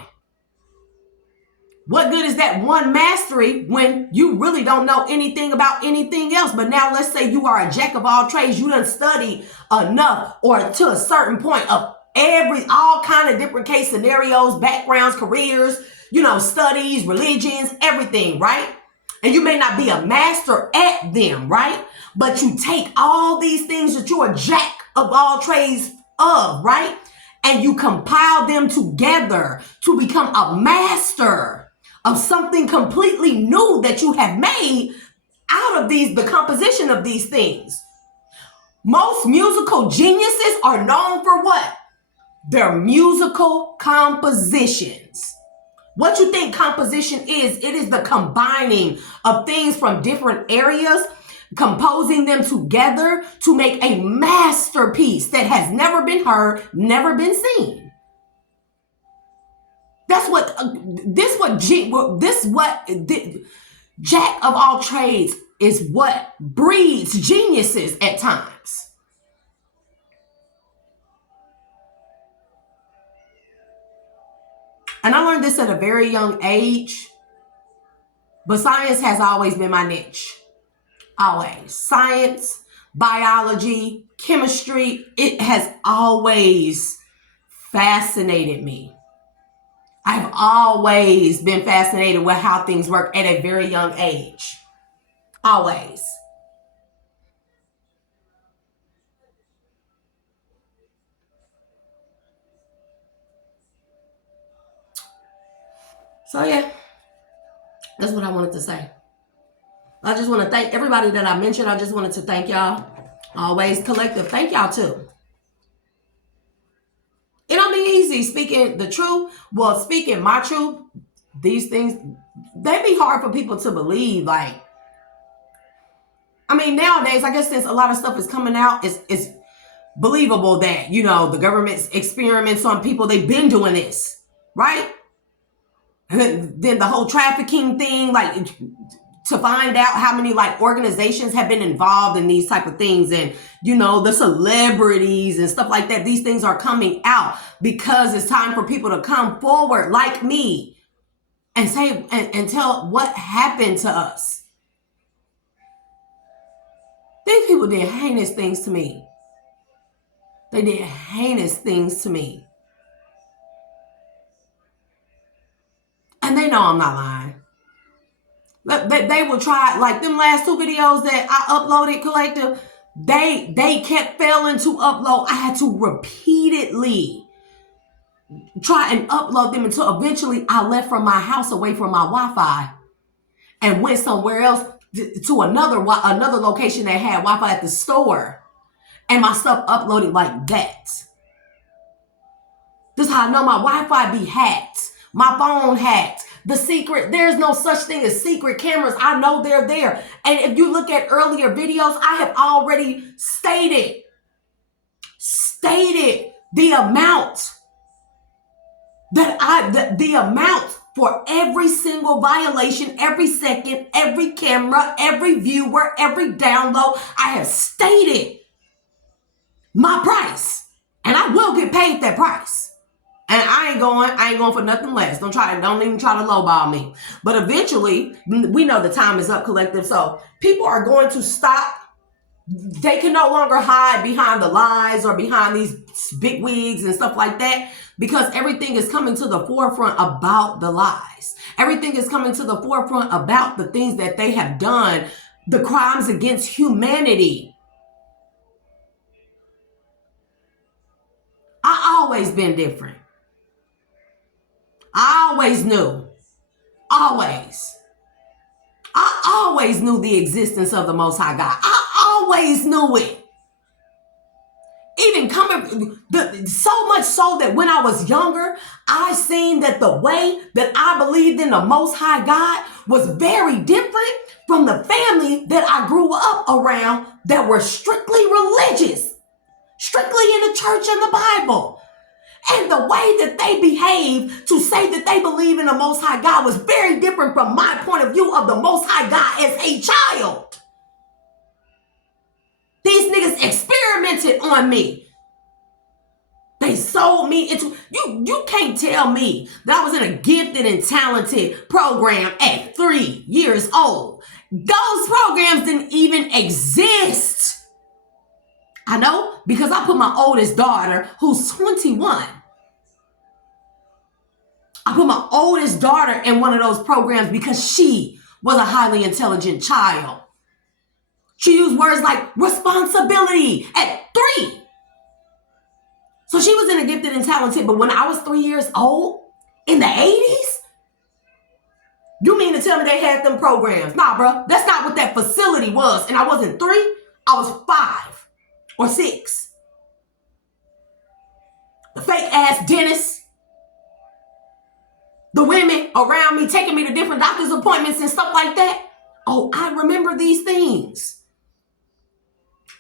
What good is that one mastery when you really don't know anything about anything else? But now let's say you are a jack of all trades. You done studied enough or to a certain point of all kind of different case scenarios, backgrounds, careers, studies, religions, everything, right? And you may not be a master at them, right? But you take all these things that you're a jack of all trades of, right? And you compile them together to become a master of something completely new that you have made out of the composition of these things. Most musical geniuses are known for what? Their musical compositions. What you think composition is? It is the combining of things from different areas, composing them together to make a masterpiece that has never been heard, never been seen. That's what jack of all trades is what breeds geniuses at times. And I learned this at a very young age, but science has always been my niche. Always. Science, biology, chemistry, it has always fascinated me. I've always been fascinated with how things work at a very young age. Always. So yeah, that's what I wanted to say. I just want to thank everybody that I mentioned. I just wanted to thank y'all. Always collective. Thank y'all too. It don't be easy speaking the truth. Well, speaking my truth, these things, they be hard for people to believe. Like, I mean, nowadays, I guess since a lot of stuff is coming out, it's believable that, the government's experiments on people, they've been doing this, right? And then the whole trafficking thing, like, to find out how many organizations have been involved in these type of things, and the celebrities and stuff like that. These things are coming out because it's time for people to come forward like me and say and tell what happened to us. These people did heinous things to me. They did heinous things to me. And they know I'm not lying. They will try, like them last two videos that I uploaded, collective, they kept failing to upload. I had to repeatedly try and upload them until eventually I left from my house away from my Wi-Fi and went somewhere else to another location that had Wi-Fi at the store, and my stuff uploaded like that. This is how I know my Wi-Fi be hacked, my phone hacked. There's no such thing as secret cameras. I know they're there. And if you look at earlier videos, I have already stated stated the amount the amount for every single violation, every second, every camera, every viewer, every download. I have stated my price, and I will get paid that price. And I ain't going for nothing less. Don't even try to lowball me. But eventually, we know the time is up, collective. So people are going to stop. They can no longer hide behind the lies or behind these big wigs and stuff like that, because everything is coming to the forefront about the lies. Everything is coming to the forefront about the things that they have done, the crimes against humanity. I always been different. I always knew. Always. I always knew the existence of the Most High God. I always knew it. Even so much so that when I was younger, I seen that the way that I believed in the Most High God was very different from the family that I grew up around that were strictly religious, strictly in the church and the Bible. And the way that they behave to say that they believe in the Most High God was very different from my point of view of the Most High God as a child. These niggas experimented on me. They sold me into, you can't tell me that I was in a gifted and talented program at 3 years old. Those programs didn't even exist. I know, because I put my oldest daughter, who's 21, I put my oldest daughter in one of those programs because she was a highly intelligent child. She used words like responsibility at 3. So she was in a gifted and talented, but when I was 3 years old, in the 80s, you mean to tell me they had them programs? Nah, bro, that's not what that facility was. And I wasn't 3, I was 5 or 6. The fake ass dentist, the women around me taking me to different doctor's appointments and stuff like that. Oh, I remember these things.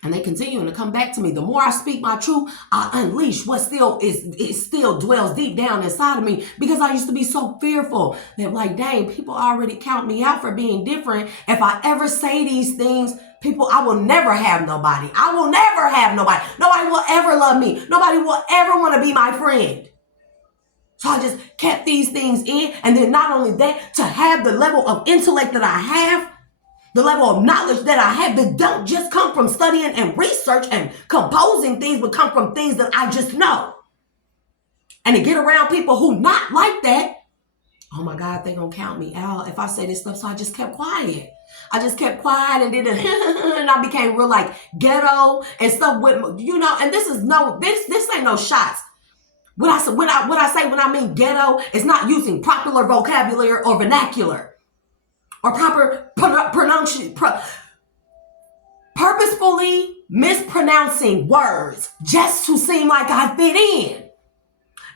And they continuing to come back to me. The more I speak my truth, I unleash what still dwells deep down inside of me, because I used to be so fearful that, like, dang, people already count me out for being different. If I ever say these things, people, I will never have nobody. I will never have nobody. Nobody will ever love me. Nobody will ever want to be my friend. So I just kept these things in. And then not only that, to have the level of intellect that I have, the level of knowledge that I have, that don't just come from studying and research and composing things, but come from things that I just know. And to get around people who not like that, oh my God, they gonna count me out if I say this stuff. So I just kept quiet. I just kept quiet and did it, and I became real like ghetto and stuff with, you know. And this ain't no shots. When I mean ghetto, it's not using popular vocabulary or vernacular or proper pronunciation, purposefully mispronouncing words just to seem like I fit in.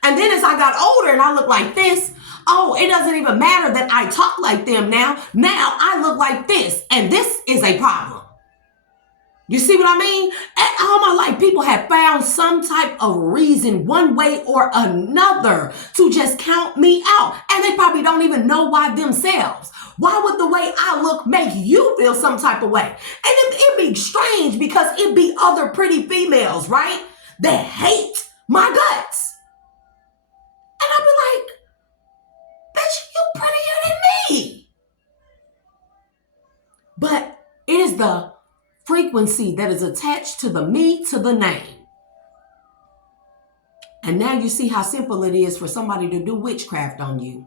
And then as I got older and I look like this, oh, it doesn't even matter that I talk like them now. Now I look like this, and this is a problem. You see what I mean? And all my life, people have found some type of reason, one way or another, to just count me out. And they probably don't even know why themselves. Why would the way I look make you feel some type of way? And it'd be strange, because it'd be other pretty females, right, that hate my guts. And I'd be like, bitch, you prettier than me. But it is the frequency that is attached to the me, to the name. And now you see how simple it is for somebody to do witchcraft on you.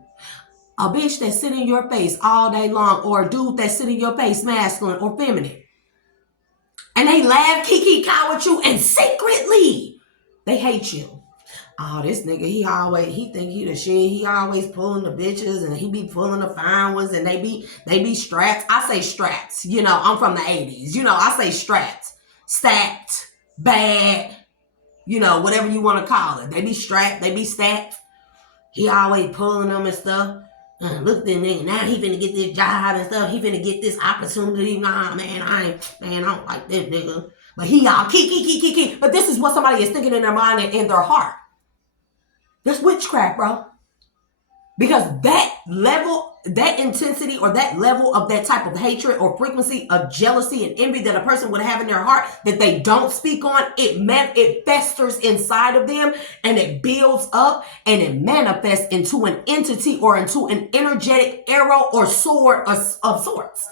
A bitch that sit in your face all day long, or a dude that sit in your face, masculine or feminine. And they laugh, kiki, cow with you, and secretly they hate you. Oh, this nigga, he think he the shit. He always pulling the bitches, and he be pulling the fine ones, and they be strapped. I say strapped. You know, I'm from the 80s. You know, I say strapped, stacked, bad, you know, whatever you want to call it. They be strapped, they be stacked. He always pulling them and stuff. Look at this nigga, now he finna get this job and stuff. He finna get this opportunity. Nah, man, I don't like this nigga. But he all key. But this is what somebody is thinking in their mind and in their heart. That's witchcraft, bro. Because that level, that intensity, or that level of that type of hatred or frequency of jealousy and envy that a person would have in their heart that they don't speak on, it festers inside of them, and it builds up, and it manifests into an entity or into an energetic arrow or sword of sorts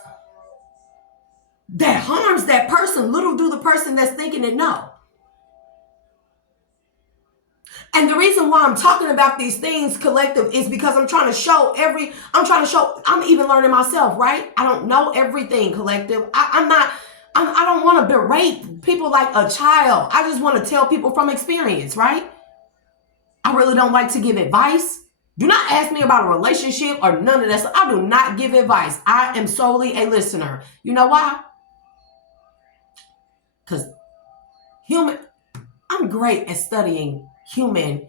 that harms that person. Little do the person that's thinking it know. And the reason why I'm talking about these things, collective, is because I'm even learning myself, right? I don't know everything, collective. I don't want to berate people like a child. I just want to tell people from experience, right? I really don't like to give advice. Do not ask me about a relationship or none of that stuff. I do not give advice. I am solely a listener. You know why? Because I'm great at studying human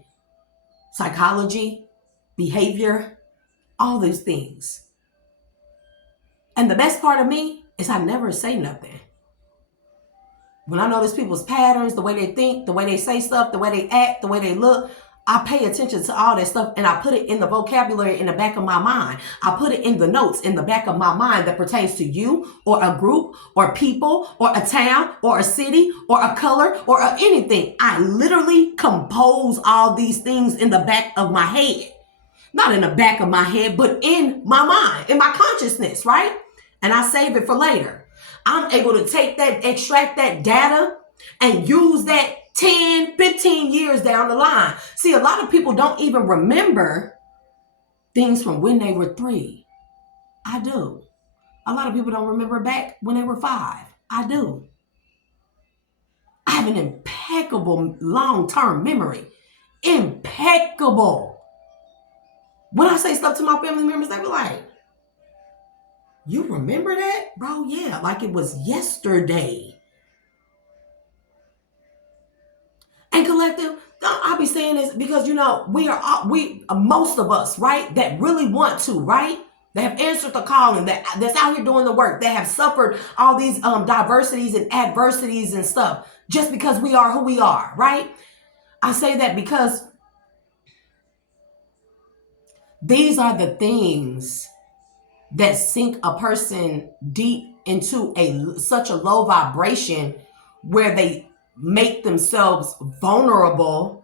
psychology, behavior, all these things. And the best part of me is I never say nothing. When I notice people's patterns, the way they think, the way they say stuff, the way they act, the way they look, I pay attention to all that stuff, and I put it in the vocabulary in the back of my mind. I put it in the notes in the back of my mind that pertains to you or a group or people or a town or a city or a color or anything. I literally compose all these things in the back of my head. Not in the back of my head, but in my mind, in my consciousness, right? And I save it for later. I'm able to take that, extract that data, and use that 10, 15 years down the line. See, a lot of people don't even remember things from when they were 3. I do. A lot of people don't remember back when they were 5. I do. I have an impeccable long-term memory. Impeccable. When I say stuff to my family members, they be like, "You remember that? Bro, yeah, like it was yesterday." And collective, I'll be saying this because, most of us, right, that really want to, right, that have answered the calling, that's out here doing the work, that have suffered all these diversities and adversities and stuff, just because we are who we are, right? I say that because these are the things that sink a person deep into such a low vibration where they make themselves vulnerable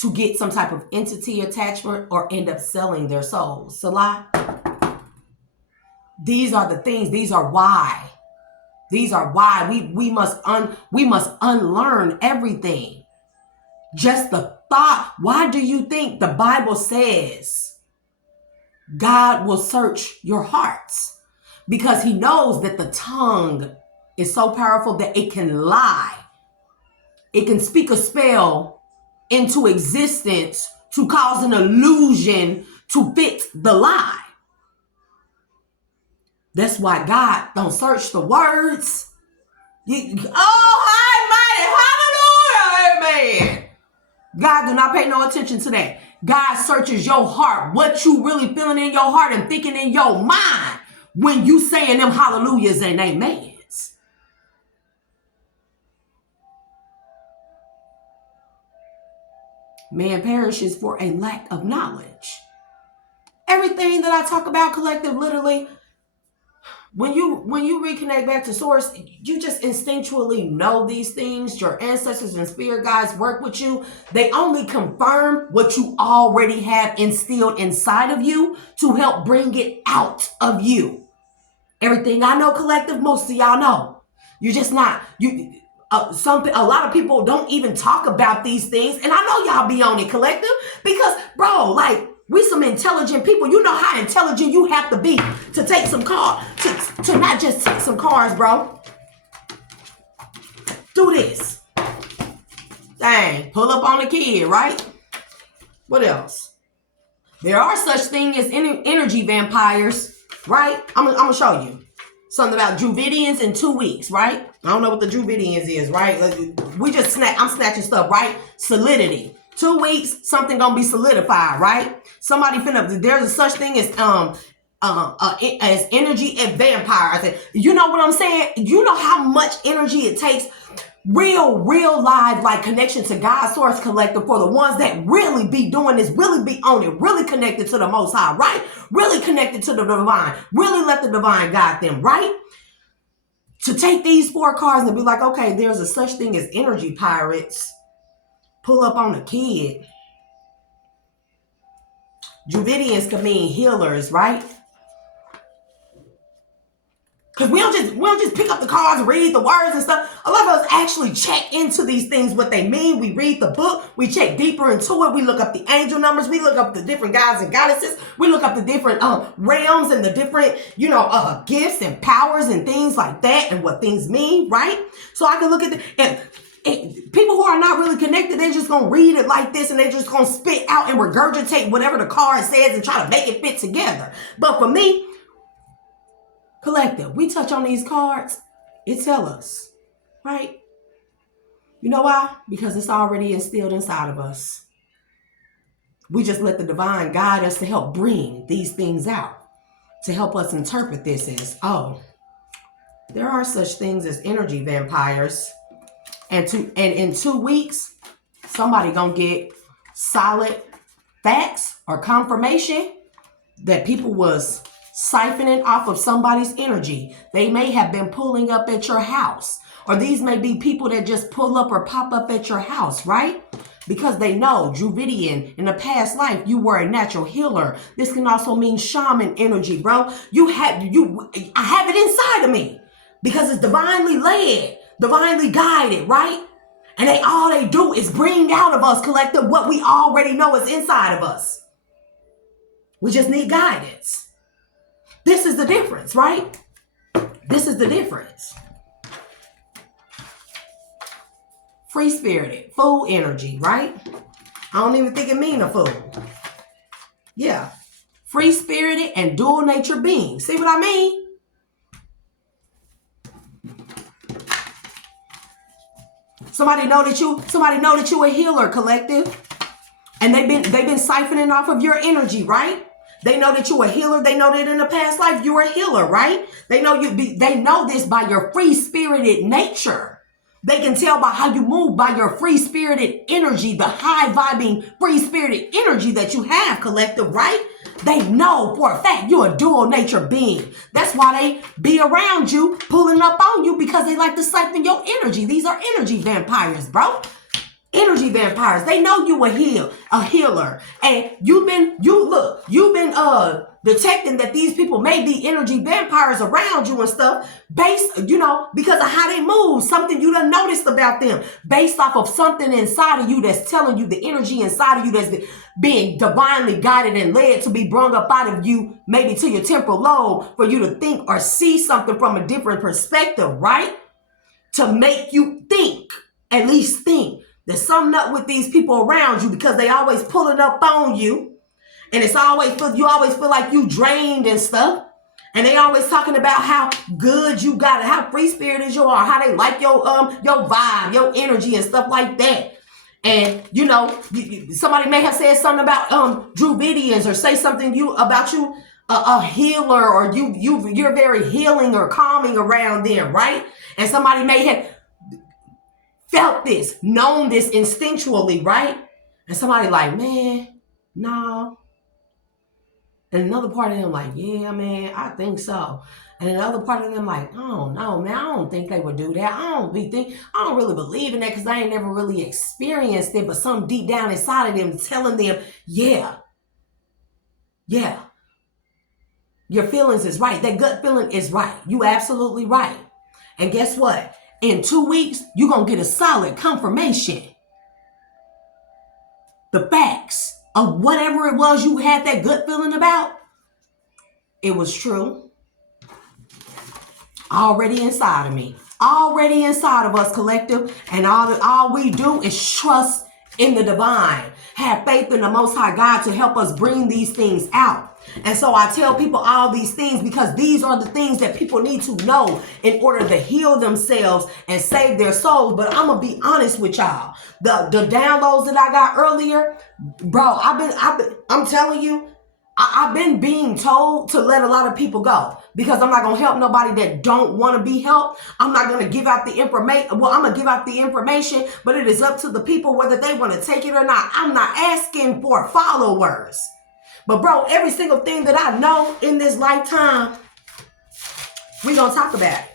to get some type of entity attachment or end up selling their souls. Selah. These are the things. These are why we must unlearn everything. Just the thought. Why do you think the Bible says God will search your hearts? Because he knows that the tongue is so powerful that it can lie. It can speak a spell into existence to cause an illusion to fit the lie. That's why God don't search the words. Hallelujah, amen. God do not pay no attention to that. God searches your heart, what you really feeling in your heart and thinking in your mind when you saying them hallelujahs and amens. Man perishes for a lack of knowledge. Everything that I talk about, collective, literally, when you reconnect back to source, you just instinctually know these things. Your ancestors and spirit guides work with you. They only confirm what you already have instilled inside of you to help bring it out of you. Everything I know, collective, most of y'all know. You're just not, a lot of people don't even talk about these things. And I know y'all be on it, collective, because, bro, like, we some intelligent people. You know how intelligent you have to be to take some cars, to not just take some cars, bro. Do this. Dang, pull up on the kid, right? What else? There are such things as energy vampires, right? I'm gonna show you something about Druidians in 2 weeks, right? I don't know what the Druidians is, right? I'm snatching stuff, right? Solidity. 2 weeks, something gonna be solidified, right? There's a such thing as as energy and vampires. And you know what I'm saying? You know how much energy it takes, real live, like connection to God Source Collective, for the ones that really be doing this, really be on it, really connected to the Most High, right? Really connected to the divine, really let the divine guide them, right? To take these 4 cards and be like, okay, there's a such thing as energy pirates. Pull up on a kid. Dravidians could mean healers, right? Because we don't just pick up the cards, read the words and stuff. A lot of us actually check into these things, what they mean. We read the book. We check deeper into it. We look up the angel numbers. We look up the different gods and goddesses. We look up the different realms and the different, gifts and powers and things like that and what things mean, right? So I can look at and people who are not really connected, they're just going to read it like this and they're just going to spit out and regurgitate whatever the card says and try to make it fit together. But for me, collective, we touch on these cards, it tells us, right? You know why? Because it's already instilled inside of us. We just let the divine guide us to help bring these things out, to help us interpret this as, oh, there are such things as energy vampires. And in 2 weeks, somebody gonna get solid facts or confirmation that people was siphoning off of somebody's energy. They may have been pulling up at your house, or these may be people that just pull up or pop up at your house, right? Because they know, Druidian, in a past life, you were a natural healer. This can also mean shaman energy, bro. I have it inside of me because it's divinely led, divinely guided, right? And all they do is bring out of us, collective, what we already know is inside of us. We just need guidance. This is the difference, right? This is the difference. Free-spirited, fool energy, right? I don't even think it means a fool. Yeah. Free-spirited and dual-nature beings. See what I mean? Somebody know that you a healer, collective. And they've been siphoning off of your energy, right? They know that you're a healer. They know that in the past life you were a healer, right? They know this by your free-spirited nature. They can tell by how you move, by your free-spirited energy, the high-vibing free-spirited energy that you have, collective, right? They know for a fact you're a dual-nature being. That's why they be around you, pulling up on you, because they like to siphon your energy. These are energy vampires, bro. Energy vampires. They know you a healer. And you've been detecting that these people may be energy vampires around you and stuff based, because of how they move, something you done noticed about them, based off of something inside of you that's telling you, the energy inside of you that's being divinely guided and led to be brought up out of you, maybe to your temporal lobe, for you to think or see something from a different perspective, right? To make you think, at least think. There's something up with these people around you because they always pulling up on you. And you always feel like you drained and stuff. And they always talking about how good you got it, how free-spirited you are, how they like your vibe, your energy and stuff like that. And, somebody may have said something about Druidians, or say something about you, a healer, or you're very healing or calming around them, right? And somebody may have felt this, known this instinctually, right? And somebody like, man, no. And another part of them like, yeah, man, I think so. And another part of them like, oh, no, man, I don't think they would do that. I don't really believe in that because I ain't never really experienced it. But something deep down inside of them telling them, yeah, your feelings is right. That gut feeling is right. You absolutely right. And guess what? In 2 weeks, you're going to get a solid confirmation. The facts of whatever it was you had that gut feeling about, it was true. Already inside of me. Already inside of us, collective. And all we do is trust in the divine. Have faith in the Most High God to help us bring these things out. And so I tell people all these things because these are the things that people need to know in order to heal themselves and save their souls. But I'm going to be honest with y'all. The downloads that I got earlier, bro, I'm telling you, I've been being told to let a lot of people go because I'm not going to help nobody that don't want to be helped. I'm not going to give out the information. Well, I'm going to give out the information, but it is up to the people whether they want to take it or not. I'm not asking for followers. But bro, every single thing that I know in this lifetime, we're going to talk about it.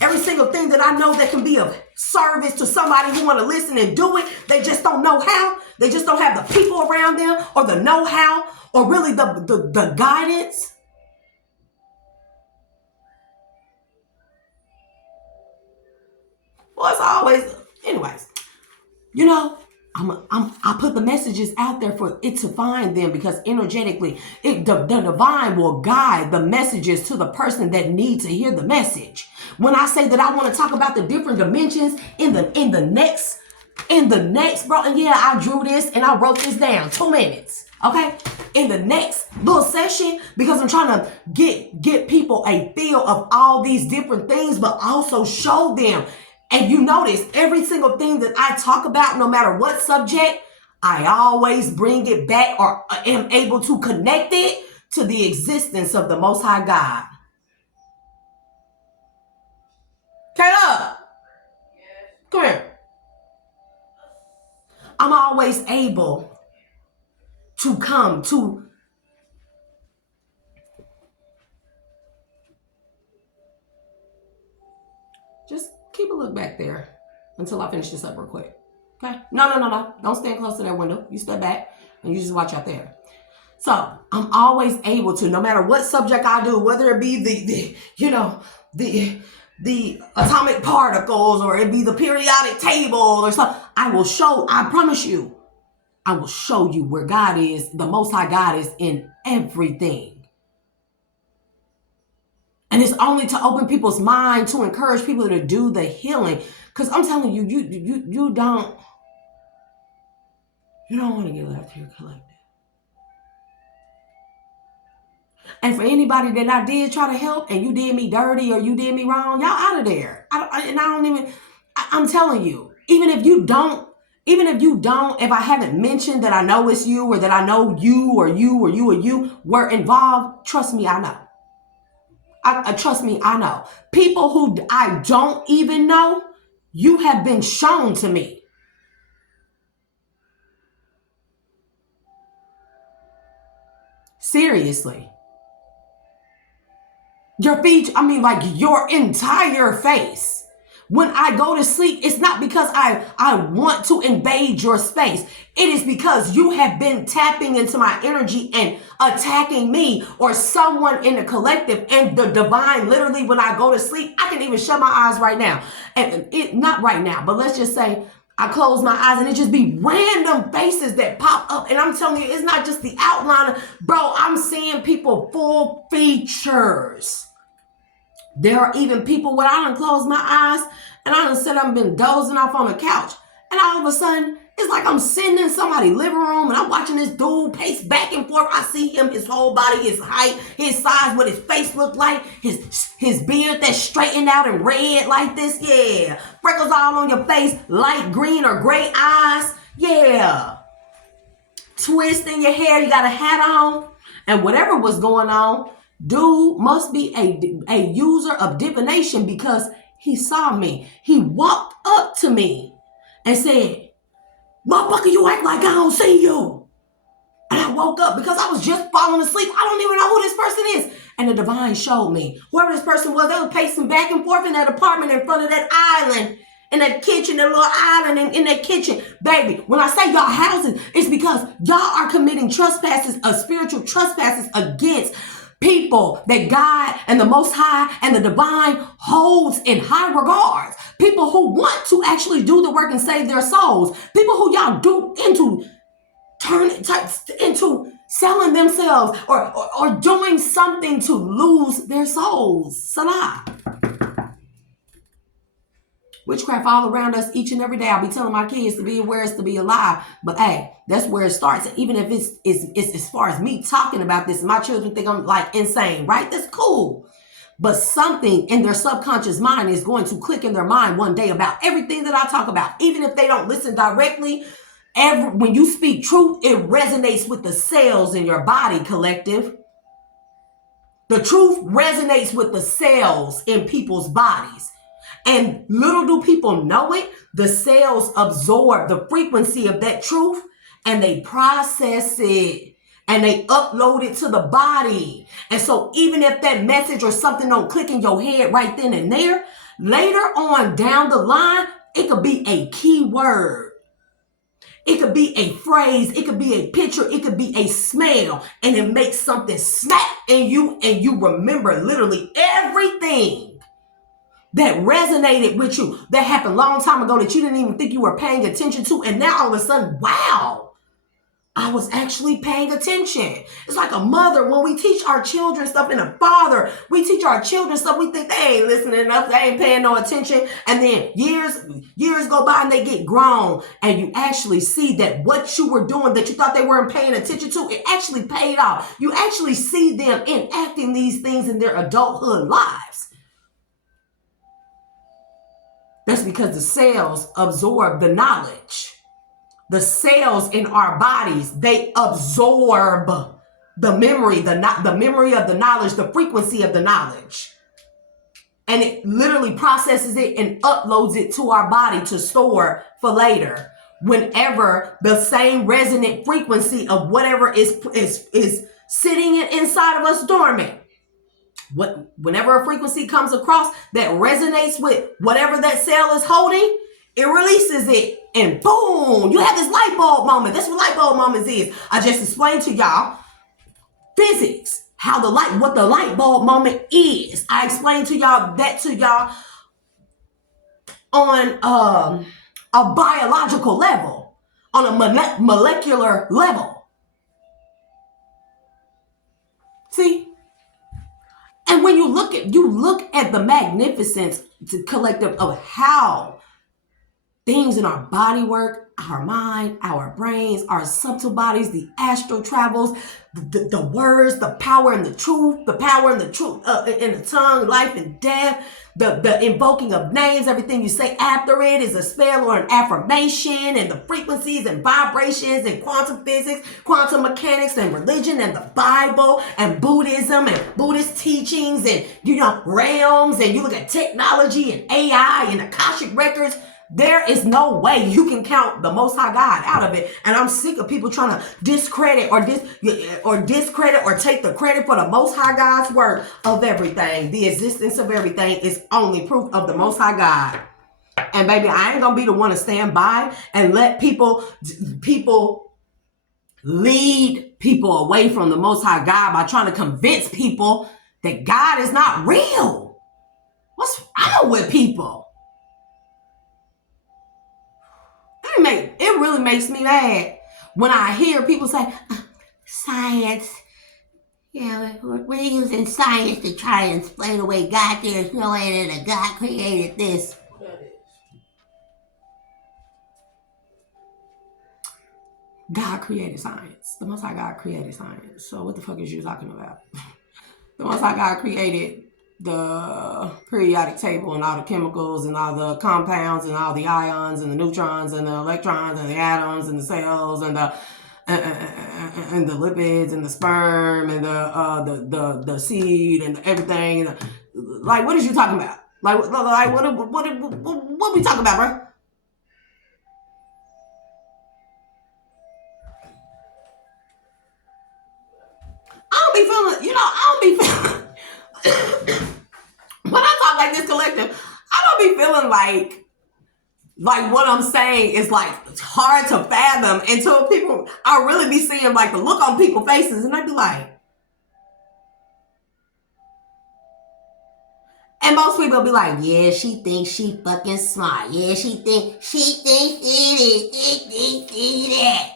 Every single thing that I know that can be of service to somebody who want to listen and do it, they just don't know how. They just don't have the people around them or the know-how or really the guidance. Well, it's always, anyways, you know, I put the messages out there for it to find them because energetically, the divine will guide the messages to the person that needs to hear the message. When I say that I want to talk about the different dimensions in the next, bro, and yeah, I drew this and I wrote this down, 2 minutes, okay? In the next little session, because I'm trying to get people a feel of all these different things, but also show them. And you notice every single thing that I talk about, no matter what subject, I always bring it back or am able to connect it to the existence of the Most High God. Caleb, come here. I'm always able to come to just keep a look back there until I finish this up real quick. Okay? No. Don't stand close to that window. You step back and you just watch out there. So I'm always able to, no matter what subject I do, whether it be the atomic particles or it be the periodic table or something, I promise you, I will show you where God is, the Most High God is in everything. And it's only to open people's mind, to encourage people to do the healing. Because I'm telling you, you don't want to get left here collected. And for anybody that I did try to help and you did me dirty or you did me wrong, y'all out of there. I'm telling you, even if you don't, if I haven't mentioned that I know it's you or that I know you or you or you or you were involved, trust me, I know. Trust me, I know. People who I don't even know, you have been shown to me. Seriously. Your entire face. When I go to sleep, it's not because I want to invade your space. It is because you have been tapping into my energy and attacking me or someone in the collective and the divine. Literally, when I go to sleep, I can even shut my eyes right now. And not right now, but let's just say I close my eyes and it just be random faces that pop up. And I'm telling you, it's not just the outline. Bro, I'm seeing people full features. There are even people when I done close my eyes and I done said I've been dozing off on the couch. And all of a sudden, it's like I'm sitting in somebody's living room and I'm watching this dude pace back and forth. I see him, his whole body, his height, his size, what his face looked like, his beard that's straightened out and red like this. Yeah. Freckles all on your face, light green or gray eyes. Yeah. Twist in your hair, you got a hat on. And whatever was going on, dude must be a user of divination because he saw me. He walked up to me and said, "Motherfucker, you act like I don't see you." And I woke up because I was just falling asleep. I don't even know who this person is. And the divine showed me. Whoever this person was, they were pacing back and forth in that apartment in front of that island, in that kitchen, that little island in that kitchen. Baby, when I say y'all housing, it's because y'all are committing trespasses, spiritual trespasses against people that God and the Most High and the divine holds in high regards. People who want to actually do the work and save their souls. People who y'all do turn into selling themselves or doing something to lose their souls. Selah. Witchcraft all around us each and every day. I'll be telling my kids to be aware is to be alive. But hey, that's where it starts. And even if it's as far as me talking about this, my children think I'm like insane, right? That's cool. But something in their subconscious mind is going to click in their mind one day about everything that I talk about. Even if they don't listen directly, When you speak truth, it resonates with the cells in your body, collective. The truth resonates with the cells in people's bodies. And little do people know it, the cells absorb the frequency of that truth and they process it and they upload it to the body. And so even if that message or something don't click in your head right then and there, later on down the line, it could be a key word. It could be a phrase, it could be a picture, it could be a smell, and it makes something snap in you, and you remember literally everything that resonated with you, that happened a long time ago that you didn't even think you were paying attention to, and now all of a sudden, wow, I was actually paying attention. It's like a mother, when we teach our children stuff, and a father, we teach our children stuff, we think they ain't listening enough, they ain't paying no attention, and then years go by and they get grown, and you actually see that what you were doing that you thought they weren't paying attention to, it actually paid off. You actually see them enacting these things in their adulthood lives. That's because the cells absorb the knowledge. The cells in our bodies, they absorb the memory, the memory of the knowledge, the frequency of the knowledge. And it literally processes it and uploads it to our body to store for later. Whenever the same resonant frequency of whatever is sitting inside of us dormant. Whenever a frequency comes across that resonates with whatever that cell is holding, it releases it, and boom, you have this light bulb moment. That's what light bulb moments is. I just explained to y'all physics, what the light bulb moment is. I explained to y'all on a biological level, on a molecular level. See? And when you look at the magnificence, collective, of how things in our body work, our mind, our brains, our subtle bodies, the astral travels, the words, the power and the truth, in the tongue, life and death, the invoking of names, everything you say after it is a spell or an affirmation, and the frequencies and vibrations and quantum physics, quantum mechanics and religion and the Bible and Buddhism and Buddhist teachings and, realms, and you look at technology and AI and Akashic records. There is no way you can count the Most High God out of it. And I'm sick of people trying to discredit or take the credit for the Most High God's word of everything. The existence of everything is only proof of the Most High God. And baby, I ain't gonna be the one to stand by and let people lead people away from the Most High God by trying to convince people that God is not real. What's wrong with people? It really makes me mad when I hear people say, science, we're using science to try and explain away God. There's no way that God created this. God created science. The Most High God created science. So what the fuck is you talking about? The Most High God created the periodic table and all the chemicals and all the compounds and all the ions and the neutrons and the electrons and the atoms and the cells and the lipids and the sperm and the seed and everything. Like, what is you talking about? Like what we talking about, bro? I don't be feeling. When I talk like this, collective, I don't be feeling like what I'm saying is like hard to fathom until people, I really be seeing like the look on people's faces, and I be like, and most people be like, yeah, she thinks she fucking smart. Yeah, she thinks that.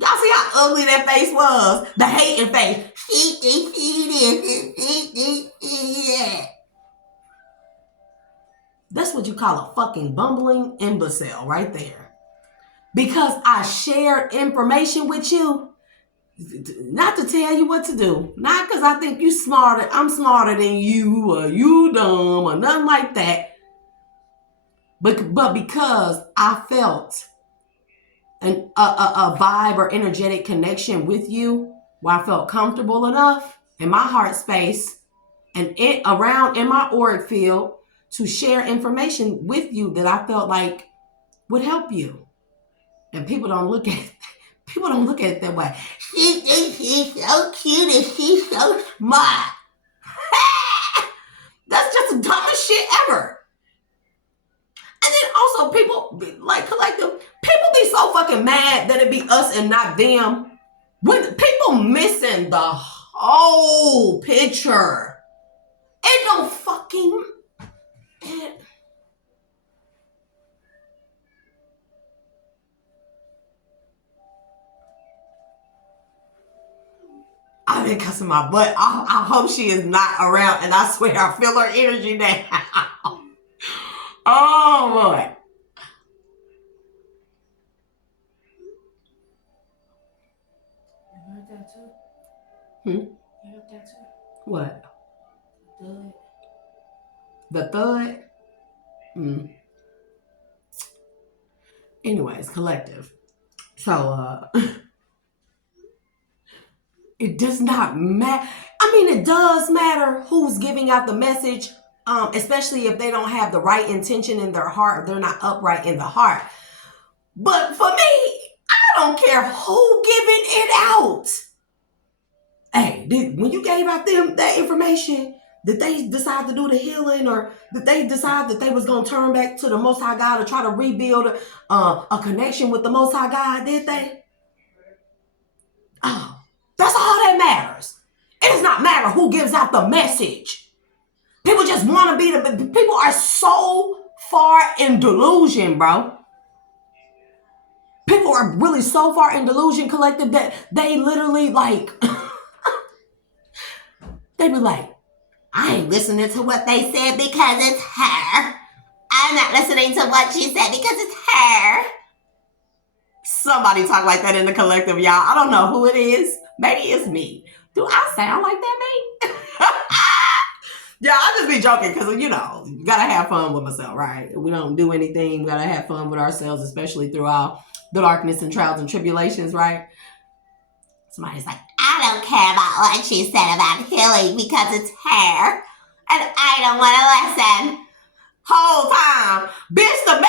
Y'all see how ugly that face was? The hating face. She thinks she that. That's what you call a fucking bumbling imbecile right there. Because I shared information with you, not to tell you what to do. Not because I think I'm smarter than you, or you dumb, or nothing like that. But because I felt a vibe or energetic connection with you where I felt comfortable enough in my heart space and around in my auric field to share information with you that I felt like would help you. And people don't look at it that way. She thinks she's so cute and she's so smart. That's just the dumbest shit ever. And then also people like collective, people be so fucking mad that it be us and not them. When people missing the whole picture. It don't fucking I've been cussing my butt. I hope she is not around, and I swear I feel her energy now. Oh boy. You heard that too? Hmm? You heard that too? What? Good. The thud? Anyways, collective. So, it does not matter. I mean, it does matter who's giving out the message, especially if they don't have the right intention in their heart, they're not upright in the heart. But for me, I don't care who giving it out. Hey, when you gave out them that information, did they decide to do the healing, or did they decide that they was going to turn back to the Most High God or try to rebuild a connection with the Most High God? Did they? Oh, that's all that matters. It does not matter who gives out the message. People just want to be people are so far in delusion, bro. People are really so far in delusion, collective, that they literally like, they be like, I ain't listening to what they said because it's her. I'm not listening to what she said because it's her. Somebody talk like that in the collective, y'all. I don't know who it is. Maybe it's me. Do I sound like that, me? Yeah, I just be joking because, you know, you gotta have fun with myself, right? We don't do anything. We gotta have fun with ourselves, especially through all the darkness and trials and tribulations, right? Somebody's like, I don't care about what she said about healing because it's her, and I don't want to listen. Whole time, bitch, the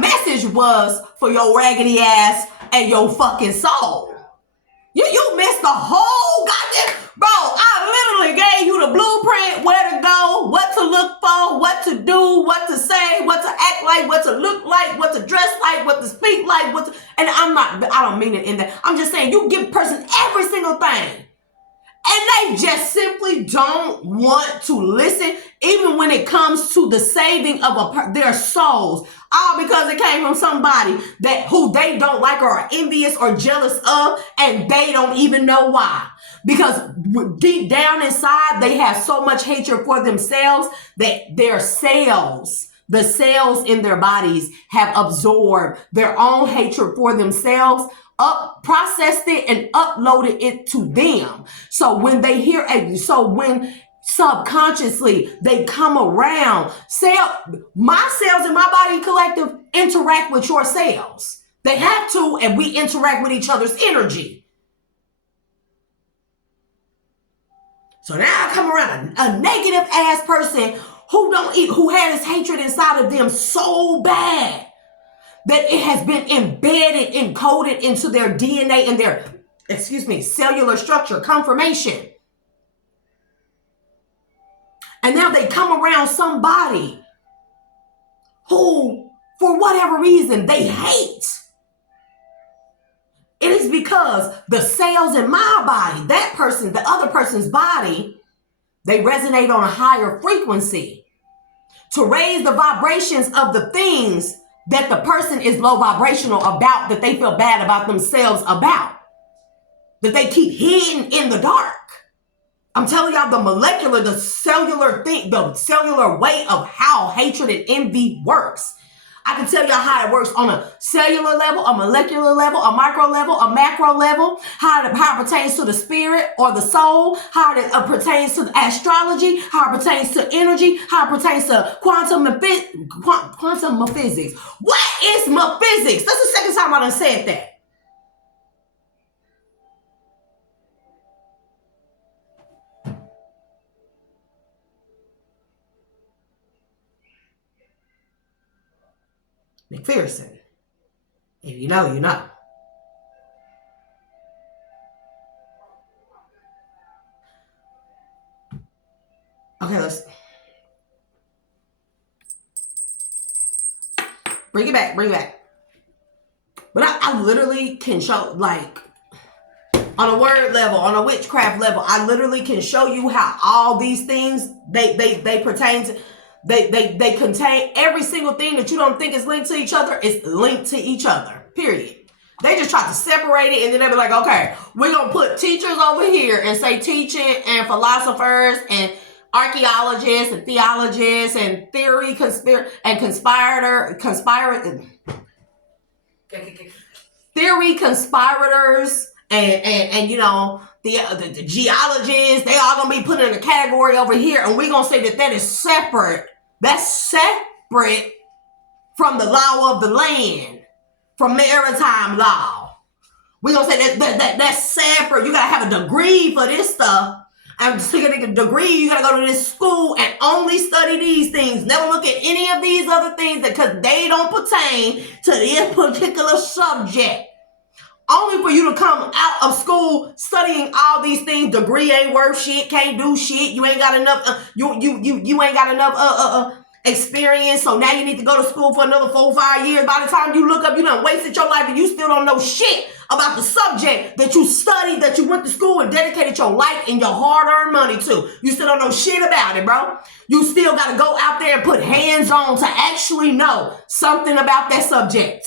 message was for your raggedy ass and your fucking soul. You missed the whole goddamn, bro. I literally gave you the blueprint, where to go, what to look for, what to do, what to say, what to act like, what to look like, what to dress like, what to speak like, and I don't mean it in that. I'm just saying you give a person every single thing. And they just simply don't want to listen, even when it comes to the saving of their souls. All because it came from somebody who they don't like or are envious or jealous of, and they don't even know why. Because deep down inside, they have so much hatred for themselves that the cells in their bodies have absorbed their own hatred for themselves, processed it and uploaded it to them. So when they hear when subconsciously they come around, my cells in my body collective interact with your cells. They have to, and we interact with each other's energy. So now I come around a negative ass person who had his hatred inside of them so bad that it has been embedded, encoded into their DNA and their, cellular structure, conformation. And now they come around somebody who, for whatever reason, they hate. It is because the cells in my body, the other person's body, they resonate on a higher frequency to raise the vibrations of the things that the person is low vibrational about, that they feel bad about themselves about, that they keep hidden in the dark. I'm telling y'all the cellular way of how hatred and envy works. I can tell y'all how it works on a cellular level, a molecular level, a micro level, a macro level, how it pertains to the spirit or the soul, how it pertains to astrology, how it pertains to energy, how it pertains to quantum physics. What? is metaphysics. That's the second time I done said that. McPherson. If you know, you know. Okay, let's bring it back. But I literally can show, like, on a word level, on a witchcraft level, I literally can show you how all these things, they pertain to, they contain every single thing that you don't think is linked to each other is linked to each other, period. They just try to separate it, and then they be like, okay, we're going to put teachers over here and say teaching and philosophers and archaeologists and theologists and theory conspirators and you know, the geologists, they all gonna be put in a category over here, and we're gonna say that is separate. That's separate from the law of the land, from maritime law. We're gonna say that's separate. You gotta have a degree for this stuff. And to get a degree, you gotta go to this school and only study these things. Never look at any of these other things because they don't pertain to this particular subject. Only for you to come out of school studying all these things. Degree ain't worth shit. Can't do shit. You ain't got enough. You ain't got enough experience. So now you need to go to school for another 4 or 5 years. By the time you look up, you done wasted your life and you still don't know shit about the subject that you studied, that you went to school and dedicated your life and your hard-earned money to. You still don't know shit about it, bro. You still got to go out there and put hands on to actually know something about that subject.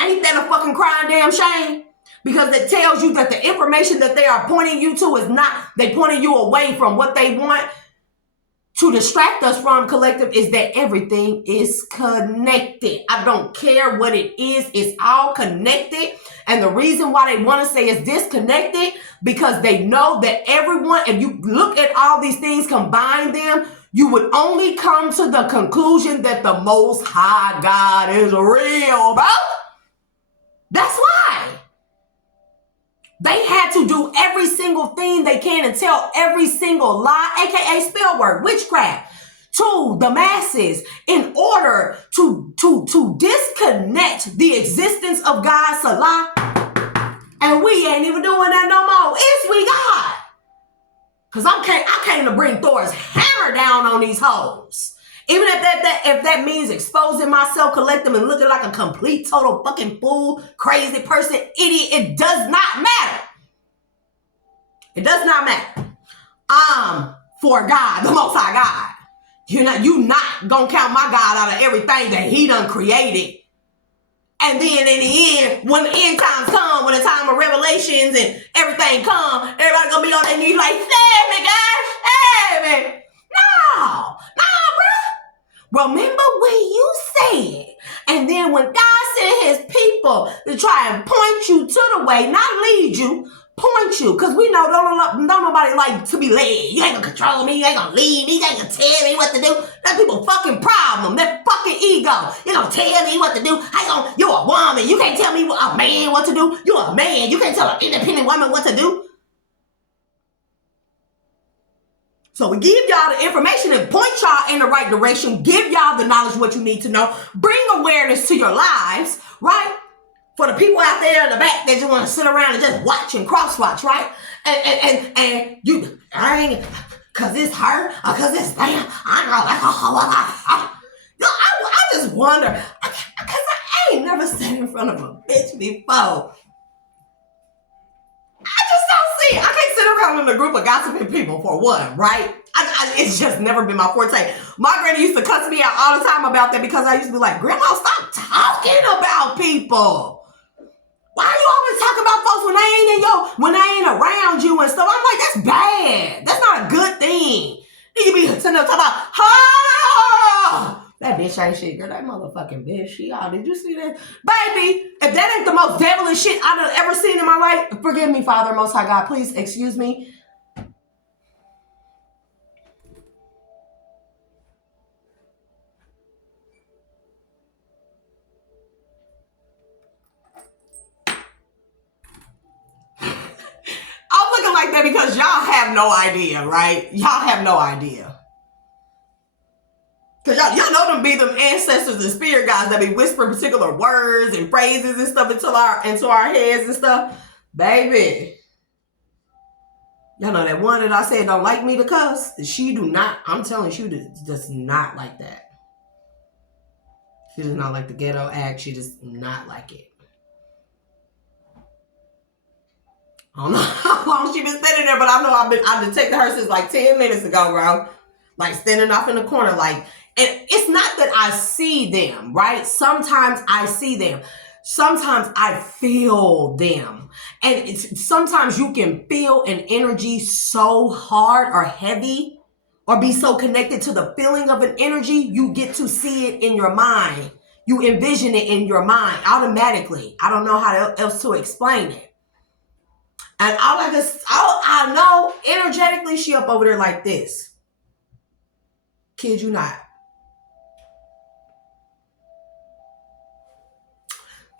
Ain't that a fucking crying damn shame? Because it tells you that the information that they are pointing you to is not, they pointing you away from what they want to distract us from, collective, is that everything is connected. I don't care what it is. It's all connected. And the reason why they want to say it's disconnected, because they know that everyone, if you look at all these things, combine them, you would only come to the conclusion that the Most High God is real, bro. That's why. They had to do every single thing they can and tell every single lie, aka spell word, witchcraft, to the masses in order to disconnect the existence of God, selah. And we ain't even doing that no more. It's we God. Because I came to bring Thor's hammer down on these hoes. Even if that means exposing myself, collective, and looking like a complete, total fucking fool, crazy person, idiot, it does not matter. It does not matter. I'm for God, the Most High God. You not gonna count my God out of everything that He done created. And then in the end, when the end times come, when the time of revelations and everything come, everybody gonna be on their knees like, save me, God, save me. No, bro. Remember what you said. And then when God sent His people to try and point you to the way, not lead you, point you. Because we know don't nobody like to be led. You ain't gonna control me. You ain't gonna lead me. You ain't gonna tell me what to do. That's people's fucking problem. That fucking ego. You gonna tell me what to do. You're a woman. You can't tell me a man what to do. You're a man. You can't tell an independent woman what to do. So we give y'all the information and point y'all in the right direction. Give y'all the knowledge what you need to know. Bring awareness to your lives, right? For the people out there in the back that just want to sit around and just watch and cross-watch, right? And you, I ain't, because it's her, or because it's them. I just wonder, because I ain't never sat in front of a bitch before. I just don't see it. I can't sit around in a group of gossiping people for one, right? It's just never been my forte. My granny used to cuss me out all the time about that because I used to be like, Grandma, stop talking about people. Why you always talk about folks when they ain't around you and stuff? I'm like, that's bad. That's not a good thing. You be sitting there talking about, that bitch ain't shit, girl. That motherfucking bitch. Did you see that? Baby, if that ain't the most devilish shit I've ever seen in my life, forgive me, Father, Most High God. Please excuse me. because y'all have no idea, right? Y'all have no idea. Because y'all know them be them ancestors and spirit guys that be whispering particular words and phrases and stuff into our heads and stuff. Baby. Y'all know that one that I said don't like me to cuss? She do not, I'm telling you, she does not like that. She does not like the ghetto act. She does not like it. I don't know how long she been standing there, but I know I've detected her since like 10 minutes ago, bro. Like standing off in the corner, like, and it's not that I see them, right? Sometimes I see them. Sometimes I feel them. And sometimes you can feel an energy so hard or heavy or be so connected to the feeling of an energy, you get to see it in your mind. You envision it in your mind automatically. I don't know how else to explain it. And I know energetically she up over there like this. Kid you not.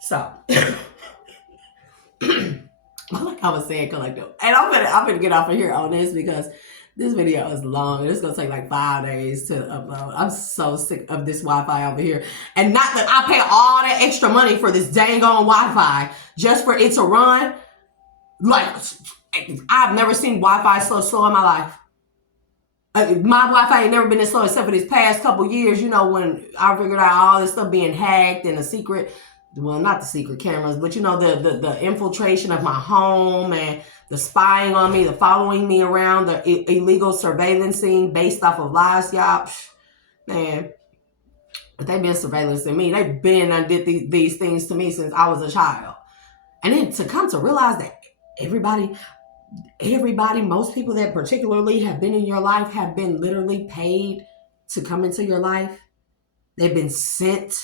So, like I was saying, collective. And I'm gonna get off of here on this because this video is long and it's gonna take like 5 days to upload. I'm so sick of this Wi-Fi over here. And not that I pay all that extra money for this dang on Wi-Fi just for it to run. Like, I've never seen Wi-Fi so slow in my life. My Wi-Fi ain't never been this slow except for this past couple years, you know, when I figured out all this stuff being hacked and the secret, well, not the secret cameras, but you know, the infiltration of my home and the spying on me, the following me around, the illegal surveillancing based off of lies, y'all. Man, but they've been surveillancing me. They've been and did these things to me since I was a child. And then to come to realize that everybody, most people that particularly have been in your life have been literally paid to come into your life. They've been sent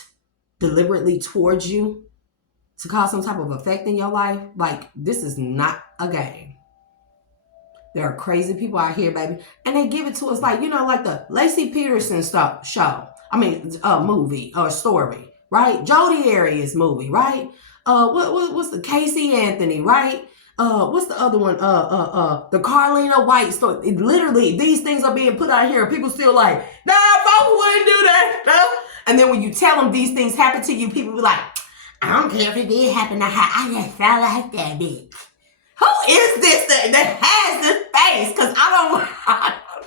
deliberately towards you to cause some type of effect in your life. Like, this is not a game. There are crazy people out here, baby. And they give it to us like, you know, like the Lacey Peterson movie or story, right? Jodi Arias movie, right? What's the Casey Anthony, right? What's the other one? The Carlina White story. Literally, these things are being put out here. People still like, nah, folks wouldn't do that. No. And then when you tell them these things happen to you, people be like, I don't care if it did happen to her. I just felt like that bitch. Who is this that has this face? Because I don't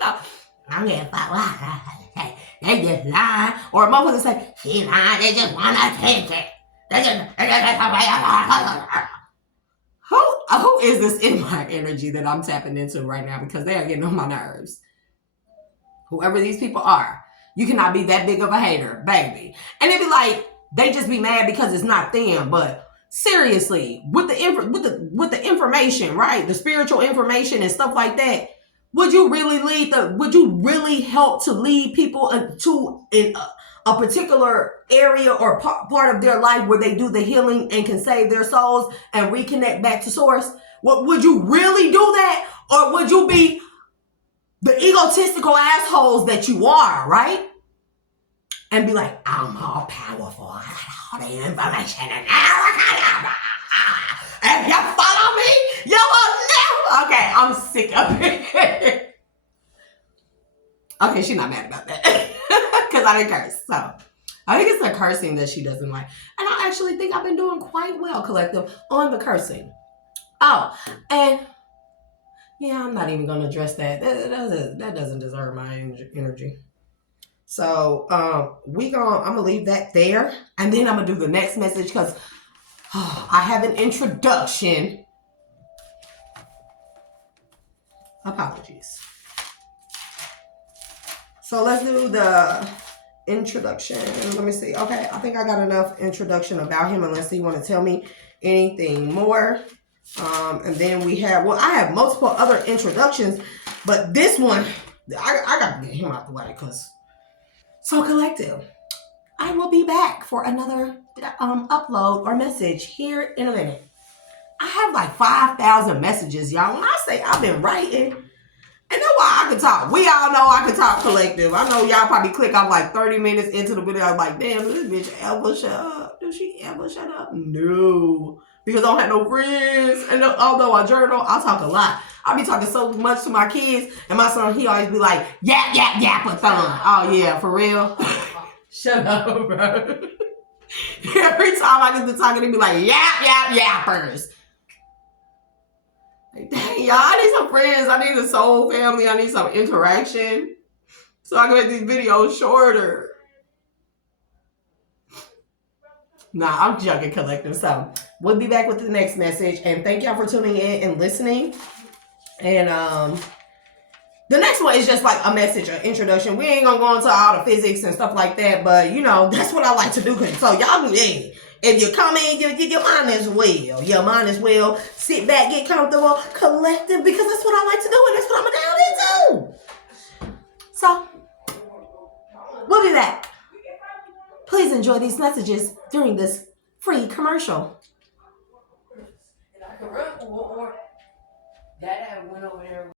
know. I just felt like they just lying. Or motherfuckers say, she lying, they just want attention. Who is this in my energy that I'm tapping into right now? Because they are getting on my nerves. Whoever these people are, you cannot be that big of a hater, baby. And they be like, they just be mad because it's not them. But seriously, with the information, right? The spiritual information and stuff like that, would you really help to lead people to a particular area or part of their life where they do the healing and can save their souls and reconnect back to source? Would you really do that? Or would you be the egotistical assholes that you are, right? And be like, I'm all powerful. I got all the information. And if you follow me, you will never. Okay, I'm sick of it. Okay, she's not mad about that. Because I didn't curse. So I think it's the cursing that she doesn't like. And I actually think I've been doing quite well, collective, on the cursing. Oh, and yeah, I'm not even going to address that. That doesn't deserve my energy. So I'm going to leave that there. And then I'm going to do the next message because I have an introduction. Apologies. So let's do the introduction. Let me see. Okay, I think I got enough introduction about him unless you want to tell me anything more. And then we have, I have multiple other introductions, but this one, I got to get him out the way because, so collective, I will be back for another upload or message here in a minute. I have like 5,000 messages, y'all. When I say I've been writing, and that's why I can talk. We all know I can talk, collective. I know y'all probably click off like 30 minutes into the video. I'm like, damn, this bitch ever shut up? Does she ever shut up? No. because I don't have no friends. And although I journal, I talk a lot. I be talking so much to my kids, and my son, he always be like, yap, yap, yap, a thumb. Oh, yeah, for real? Shut up, bro. Every time I get to talking, he be like, yap, yap, yappers. Like, dang, y'all, I need some friends. I need a soul family. I need some interaction so I can make these videos shorter. Nah, I'm joking, collective. So we'll be back with the next message. And thank y'all for tuning in and listening. And the next one is just like a message, an introduction. We ain't gonna go into all the physics and stuff like that, but you know, that's what I like to do. So y'all, hey, if you come in, your mind as well. Your mind as well. Sit back, get comfortable, collective, because that's what I like to do, and that's what I'm gonna down into. So we'll be back. Please enjoy these messages during this free commercial. That went over there.